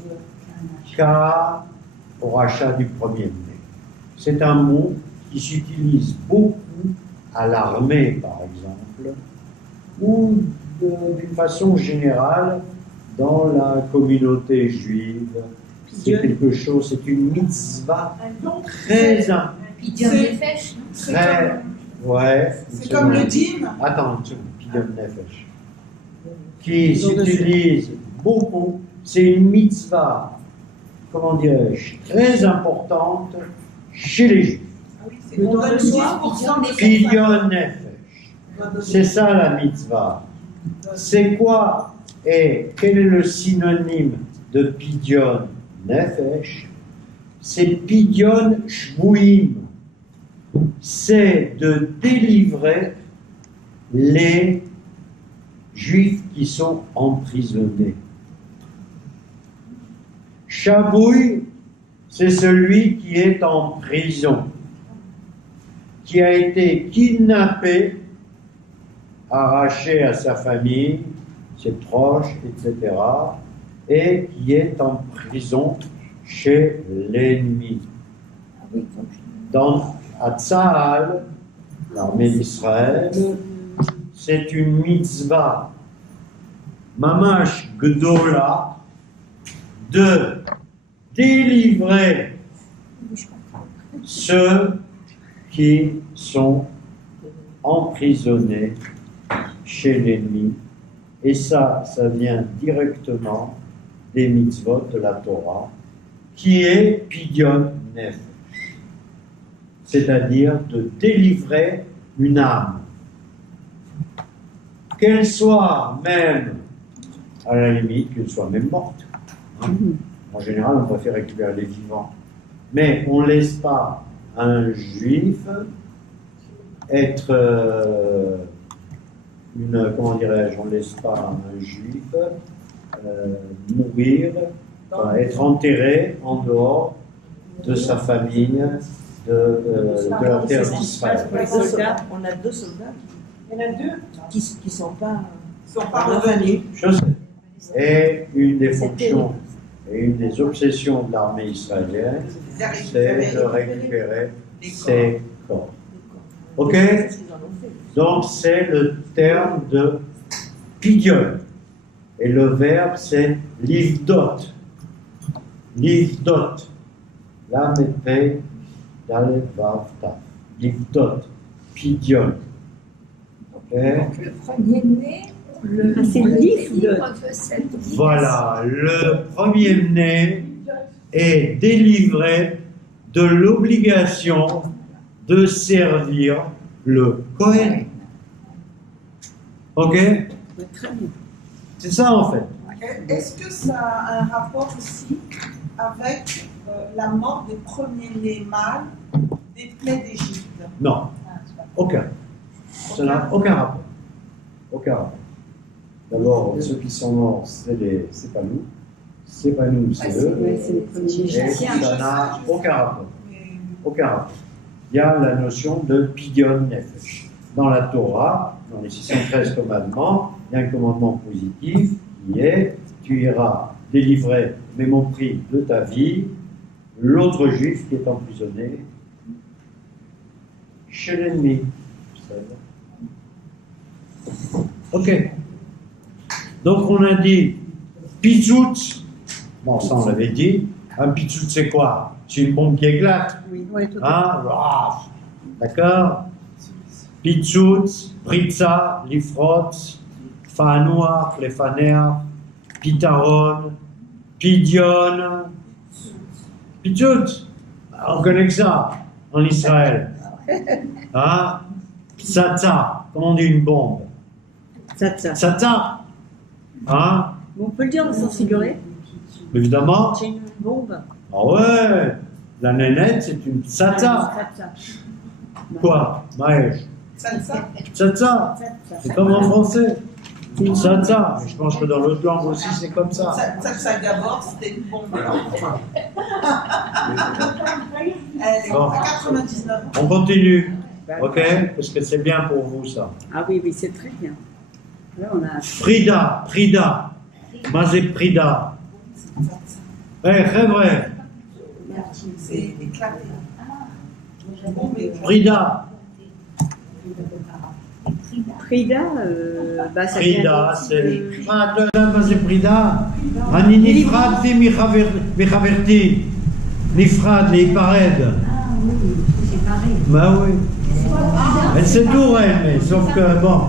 qu'au rachat du premier-né. C'est un mot qui s'utilise beaucoup à l'armée, par exemple, ou d'une façon générale dans la communauté juive. C'est quelque chose, c'est une mitzvah très importante. Pidion des fèches. Très, ouais. c'est comme le dîme. Attends, une seconde, Pidion Nefesh. Qui s'utilise beaucoup. C'est une mitzvah, comment dirais-je, très importante chez les Juifs. On donne 10% des Pidion Nefesh. C'est ça la mitzvah. C'est quoi et quel est le synonyme de Pidion Nefesh? C'est Pidion Shvuim. C'est de délivrer les Juifs qui sont emprisonnés. Shavouï, c'est celui qui est en prison, qui a été kidnappé, arraché à sa famille, ses proches, etc., et qui est en prison chez l'ennemi. À Tzahal, l'armée d'Israël, c'est une mitzvah, mamash gdola, de délivrer ceux qui sont emprisonnés chez l'ennemi. Et ça vient directement des mitzvot de la Torah, qui est Pidion Nefesh, c'est-à-dire de délivrer une âme, qu'elle soit même, à la limite, qu'elle soit même morte. Hein. En général, on préfère récupérer les vivants. Mais on ne laisse pas un juif être comment dirais-je, on ne laisse pas un juif mourir, être enterré en dehors de sa famille, de la terre d'Israël. On a 2 soldats Il y en a 2 qui sont pas revenus. Je sais. Et une des fonctions et une des obsessions de l'armée israélienne, c'est de récupérer ces corps. Ok? Donc c'est le terme de pidion. Et le verbe c'est livdot. Livdot. La mépé dalet vav taf. Livdot. Pidion. Ok? Donc le premier-né, c'est le livre. Voilà, le premier-né est délivré de l'obligation de servir le Kohen. Ok? Très bien. C'est ça en fait. Est-ce que ça a un rapport aussi avec la mort des premiers-nés mâles des plaies d'Égypte? Non, aucun. Ça n'a aucun rapport. Aucun rapport. D'abord, ceux qui sont morts, c'est pas nous. C'est pas nous, c'est eux. Et ça n'a aucun rapport. Aucun rapport. Il y a la notion de Pidion Nefesh. dans la Torah, dans les 613 commandements, il y a un commandement positif qui est tu iras délivrer mes mon prix de ta vie l'autre juif qui est emprisonné chez l'ennemi. Ok. Donc on a dit Pitzutz. Bon, ça on l'avait dit. Un Pitzutz c'est quoi? C'est une bombe qui éclate. Oui, oui, tout Hein? D'accord? Pitzutz, Pritza, Lifrotz, Fanoach, Lefaneach, Pitaron, Pidion, Pitzutz. On connaît que ça en Israël. Hein? Ptsatsa, comment on dit une bombe? Tsa-tsa. Ptsatsa. Hein? On peut le dire dans le sens figuré. Évidemment. C'est une bombe. Ah ouais, la nénette, c'est une ptsatsa. Tsa-tsa. Quoi, Maëch? Salsa. Ptsatsa. C'est comme en français. Ptsatsa. Je pense que dans l'autre langue aussi, c'est comme ça. Salsa d'abord, c'était une bombe. Elle est Bon. à 99. On continue, ok? Parce que c'est bien pour vous, ça. Ah oui, oui, c'est très bien. Là, on a... Frida, Prida. Mazé Prida. Eh, vrai. C'est éclaté. Prida. Prida, ça Prida, vient c'est... Ah, Mazé Prida. Ani Nifradti Michaverti. Nifrad, les paredes. Ah oui, c'est pareil. Bah oui. Elle sait tout, elle, mais sauf que, bon.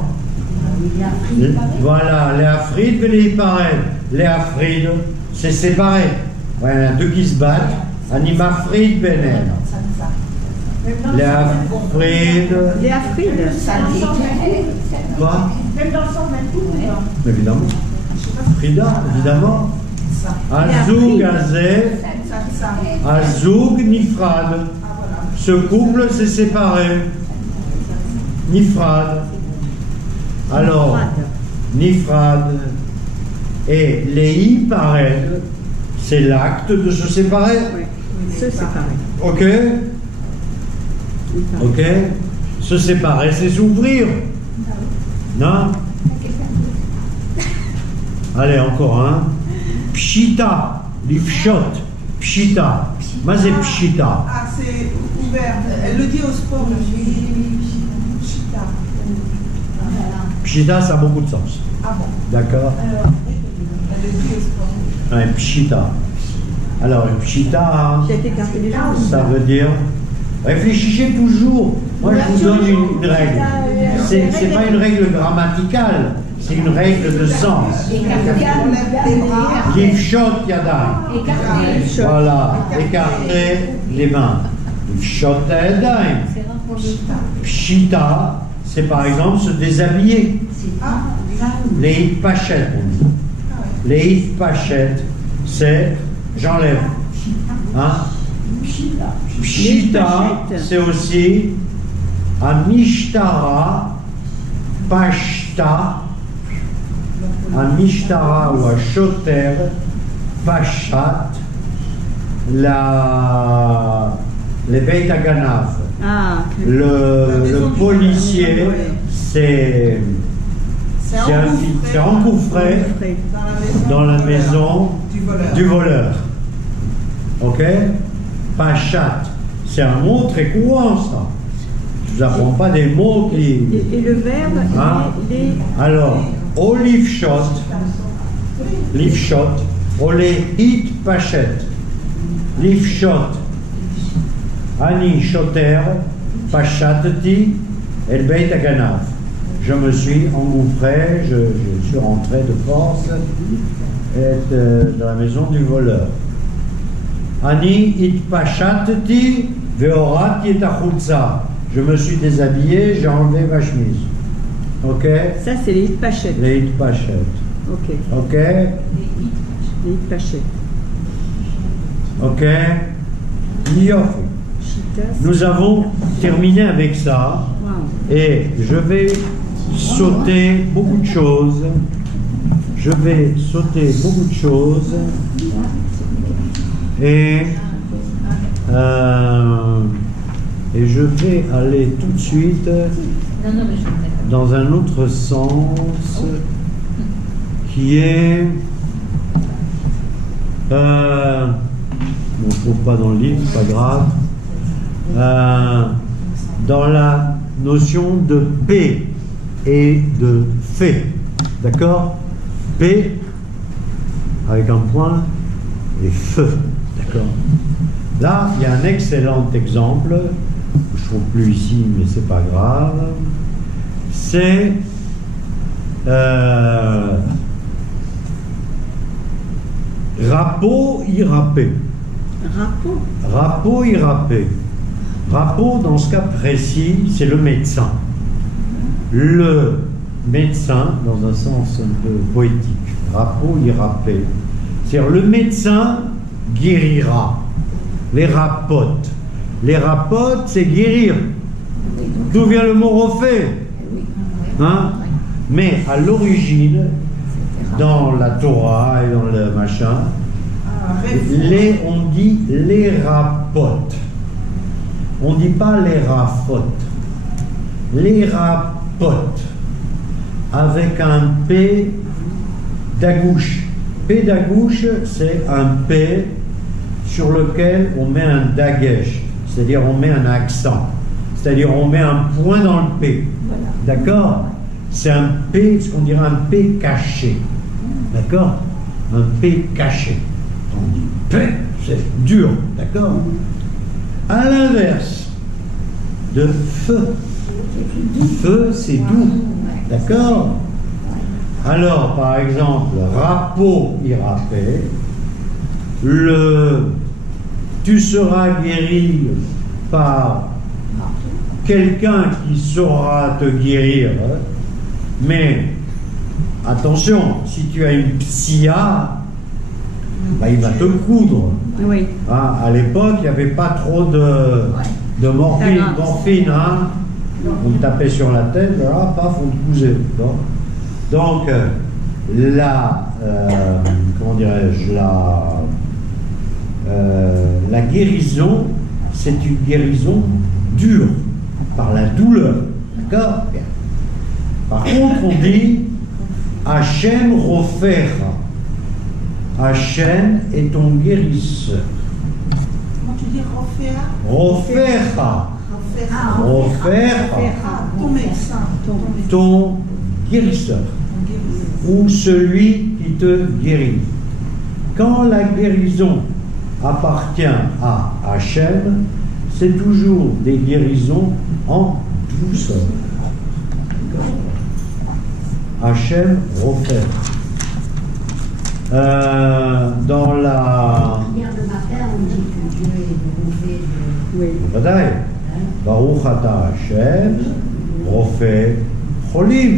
Voilà, les Afrides et les paredes. Les Afrides, c'est séparé. Voilà, il y en a deux qui se battent. Anima Frid Benet. Les Afrides. Les Afrides. Quoi? Même dans le sang, même tout. Évidemment. Frida, évidemment. Azoug, Azé. Azoug, Nifrad. Ce couple s'est séparé. Nifrad. Alors, Nifrad et Léhi Pared, c'est l'acte de se séparer. Oui, se séparer. Ok? Ok? Se séparer, c'est s'ouvrir. Non? Allez, encore un. Pshita, lifshot, pshita. Mais c'est pshita. Ah, c'est ouvert. Elle le dit au sport. Chita. Pshita, ça a beaucoup de sens. Ah bon. D'accord? Elle le dit au sport. Un pshita. Alors, un pshita, J'ai été écarté des gens. ça veut dire. Réfléchissez toujours. Moi, je vous donne une règle. C'est pas une règle grammaticale, c'est une règle de sens. On lève les bras. Lifshot yadayim. Écarté. Voilà, écarter les mains. Lifshot yadayim. Pshita, c'est par exemple se déshabiller. Les hitpachet, on dit. Les hitpachet, c'est j'enlève. Hein? Pshita, c'est aussi Amishtara, Pashta, Amishtara ou Shoter, Pashat, les Beit Haganav. Ah, Le policier, c'est engouffré dans la maison du voleur. Ok? Pachat, c'est un mot très courant, ça. Je vous apprends pas des mots qui... et le verbe, Hein? les... Alors, au lifshot, au hit pachet, lifshot, ani shoter, pachatati, el beit haganav. Je me suis engouffré, je suis rentré de force dans la maison du voleur. Ani itpashatati veorati et achutza. Je me suis déshabillé, j'ai enlevé ma chemise. Ok? Ça, c'est les hitpachet. Les hitpachet. Ok, Ok? les hitpachet. Ok? Yofi. Chita, Nous avons terminé avec ça. wow. Et je vais sauter beaucoup de choses. Et je vais aller tout de suite Non, non, mais je le mets. dans un autre sens qui est... bon, je ne trouve pas dans le livre, c'est pas grave. Dans la notion de paix et de fait. D'accord? Paix avec un point et feu. D'accord? Là, il y a un excellent exemple, je ne trouve plus ici, mais c'est pas grave. C'est Rapo irapé. Rapo irapé. Rapo, dans ce cas précis, c'est le médecin. Le médecin, dans un sens un peu poétique, Rapo irapé. C'est-à-dire le médecin guérira. Les rapotes. Les rapotes, c'est guérir. D'où vient le mot refait? Hein? Mais à l'origine, dans la Torah et dans le machin, on dit les rapotes. On ne dit pas les rafotes. Les rapotes. Avec un P d'agouche. P d'agouche, c'est un P sur lequel on met un dagesh. C'est-à-dire on met un accent. C'est-à-dire on met un point dans le P. D'accord? C'est un P, ce qu'on dirait un P caché. D'accord? Un P caché. On dit P, c'est dur. D'accord? À l'inverse de feu. Feu, c'est doux. D'accord? Alors, par exemple, rapo irapé, tu seras guéri par quelqu'un qui saura te guérir, mais attention, si tu as une psia, bah, il va te coudre. Oui. Hein, à l'époque, il n'y avait pas trop de morphine. Hein. On te tapait sur la tête, là, paf, on te cousait. Donc, comment dirais-je, la guérison, c'est une guérison dure, par la douleur. D'accord? Par contre, on dit Hachem Rofera. Hachem est ton guérisseur. Comment tu dis Rofera. Rofera. Ton médecin. Ton guérisseur. Ou celui qui te guérit. Quand la guérison appartient à Hachem, c'est toujours des guérisons en douceur. Hachem Rofer. Dans la... Hier le matin, on dit que Dieu est le Rofer de... Badaï. Baruch ata Hachem, Rofer Cholim.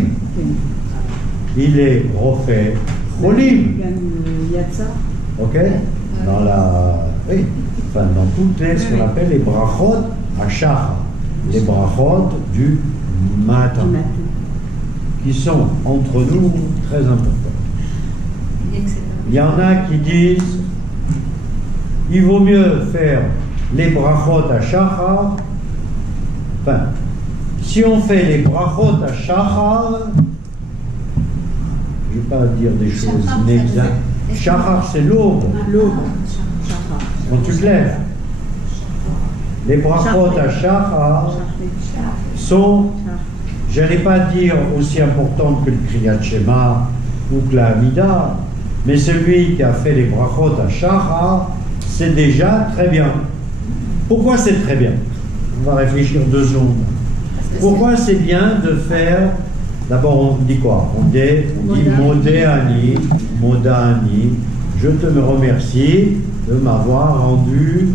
Il est Rofer Cholim. Ok? Dans la... Oui. Enfin, dans toutes les, ce qu'on appelle les brachot Hachar. Les brachot du matin. Qui sont entre nous très importants. Il y en a qui disent il vaut mieux faire les brachot à shachar. Enfin, si on fait les brachot à shachar, je ne vais pas dire des choses inexactes. Shachar, c'est l'aube. Quand tu te lèves. Les brachot à shachar sont, je n'allais pas dire aussi importantes que le Kriyat Shema ou que la Hamida, mais celui qui a fait les brachot à shachar, c'est déjà très bien. Pourquoi c'est très bien? On va réfléchir 2 secondes. Pourquoi c'est bien de faire... D'abord, on dit quoi? On dit Modéani, Modéani, je te remercie de m'avoir rendu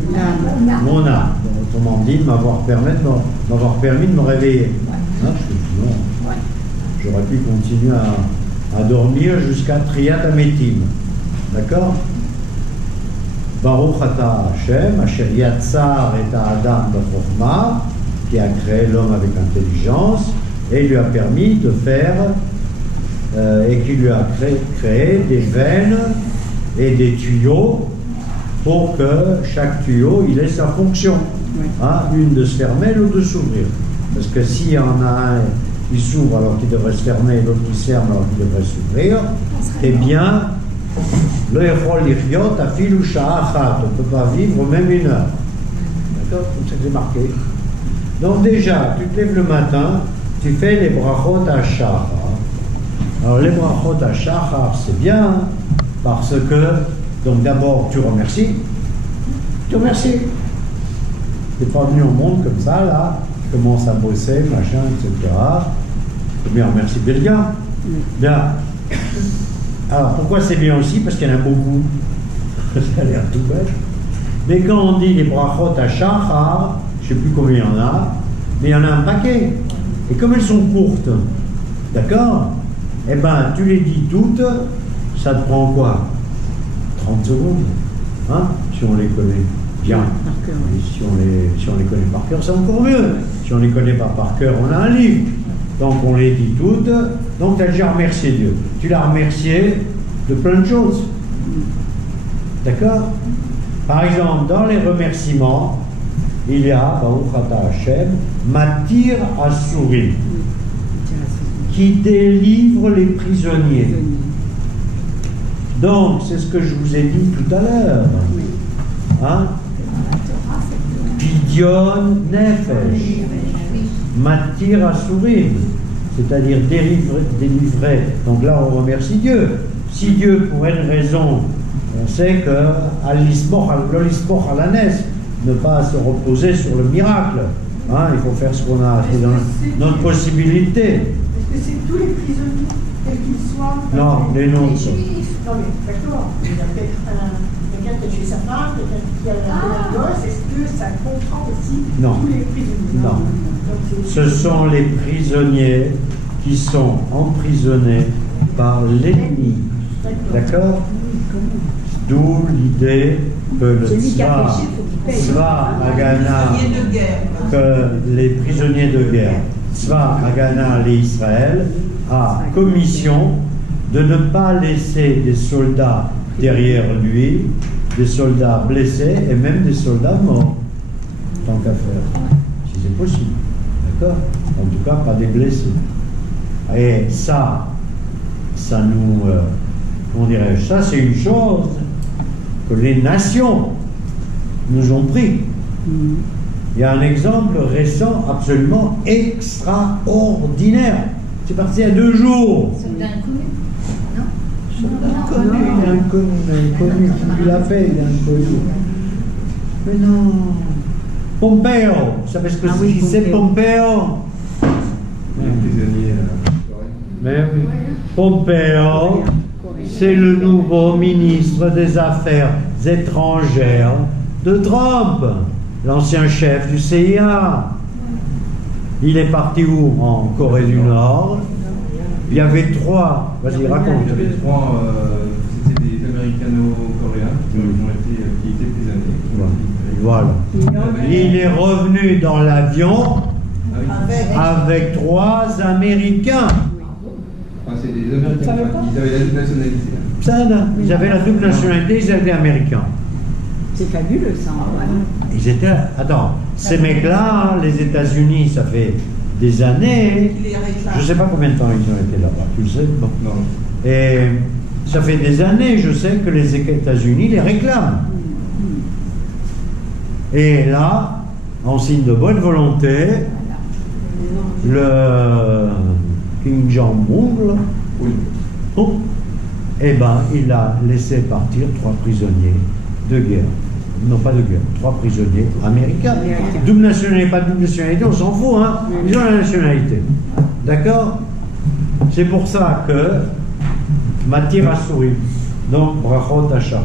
mon âme. Autrement dit, m'avoir permis de me réveiller. Hein, sinon, j'aurais pu continuer à dormir jusqu'à Triyat Ametim. D'accord? Baruch ata Hashem, Asher yatzar et Adam b'chokhma, qui a créé l'homme avec intelligence et lui a permis de faire et qui lui a créé des veines et des tuyaux pour que chaque tuyau il ait sa fonction, hein, une de se fermer, l'autre de s'ouvrir. Parce que s'il y en a un qui s'ouvre alors qu'il devrait se fermer, l'autre qui se ferme alors qu'il devrait s'ouvrir, eh bien, le Echol Lichiot Afilu Sha'a Achat, on ne peut pas vivre même une heure. D'accord? Comme ça que c'est marqué. Donc déjà, tu te lèves le matin, tu fais les brachot à Shachar. Alors les brachot à Shachar, c'est bien, parce que, donc d'abord, tu remercies. Tu remercies. Tu n'es pas venu au monde comme ça, là, tu commences à bosser, machin, etc. C'est bien, remercie quelqu'un. Bien. Alors pourquoi c'est bien aussi? Parce qu'il y en a beaucoup. Ça a l'air tout bête. Mais quand on dit les brachot à Shachar, je ne sais plus combien il y en a, mais il y en a un paquet. Et comme elles sont courtes, d'accord? Eh ben, tu les dis toutes, ça te prend quoi? 30 secondes, hein? Si on les connaît bien. Et si on les connaît par cœur, c'est encore mieux. Si on les connaît pas par cœur, on a un livre. Donc on les dit toutes. Donc tu as déjà remercié Dieu. Tu l'as remercié de plein de choses. D'accord? Par exemple, dans les remerciements, il y a Baruch Ata Hashem, Matir Asurim, qui délivre les prisonniers. Donc, c'est ce que je vous ai dit tout à l'heure. Hein? Pidyon Nefesh, Matir Asurim, c'est-à-dire délivrer. Donc là, on remercie Dieu. Si Dieu, pour une raison, on sait que l'Ismoch à l'Anes, ne pas se reposer sur le miracle. Hein, il faut faire ce qu'on a, c'est dans notre possibilité. Est-ce que c'est tous les prisonniers, quels qu'ils soient? Non, les noms. Non, mais d'accord. Il y a peut-être quelqu'un qui a tué sa femme, quelqu'un qui a un gosse. Est-ce que ça comprend aussi tous les prisonniers? Non. Ce sont les prisonniers qui sont emprisonnés par l'ennemi. D'accord? D'où l'idée que le Tzva Hagana, que les prisonniers de guerre, Tzva Hagana l'Israël, a commission de ne pas laisser des soldats derrière lui, des soldats blessés et même des soldats morts, tant qu'à faire, si c'est possible. D'accord? En tout cas, pas des blessés. Et ça nous, comment dirais-je, ça c'est une chose que les nations nous ont pris. Il y a un exemple récent absolument extraordinaire. C'est parti il y a 2 jours. Soldat inconnu, non? Soldat inconnu. Il a fait, il est inconnu. Mais non. Pompeo. Vous savez ce que c'est Pompeo? Mais Pompeo, c'est le nouveau ministre des Affaires étrangères de Trump, l'ancien chef du CIA. Il est parti où? En Corée du Nord. Il y avait 3. Vas-y, raconte. Il y avait 3, c'était des Américano-Coréens qui étaient prisonniers. Voilà. Il est revenu dans l'avion avec 3 Américains. C'est des Américains. Ils avaient la double nationalité. Ils avaient la double nationalité, ils étaient américains. C'est fabuleux ça. Ils étaient. Attends, ces mecs-là, les États-Unis, ça fait des années. Je ne sais pas combien de temps ils ont été là-bas, tu le sais? Bon. Non. Et ça fait des années, je sais que les États-Unis les réclament. Et là, en signe de bonne volonté, le Kim Jong-un, eh ben, il a laissé partir 3 prisonniers de guerre. Non, pas de guerre, 3 prisonniers américains. Double nationalité, pas double nationalité, on s'en fout, hein. Ils ont la nationalité. D'accord? C'est pour ça que Matir Asurim, donc Brachot Hashachar.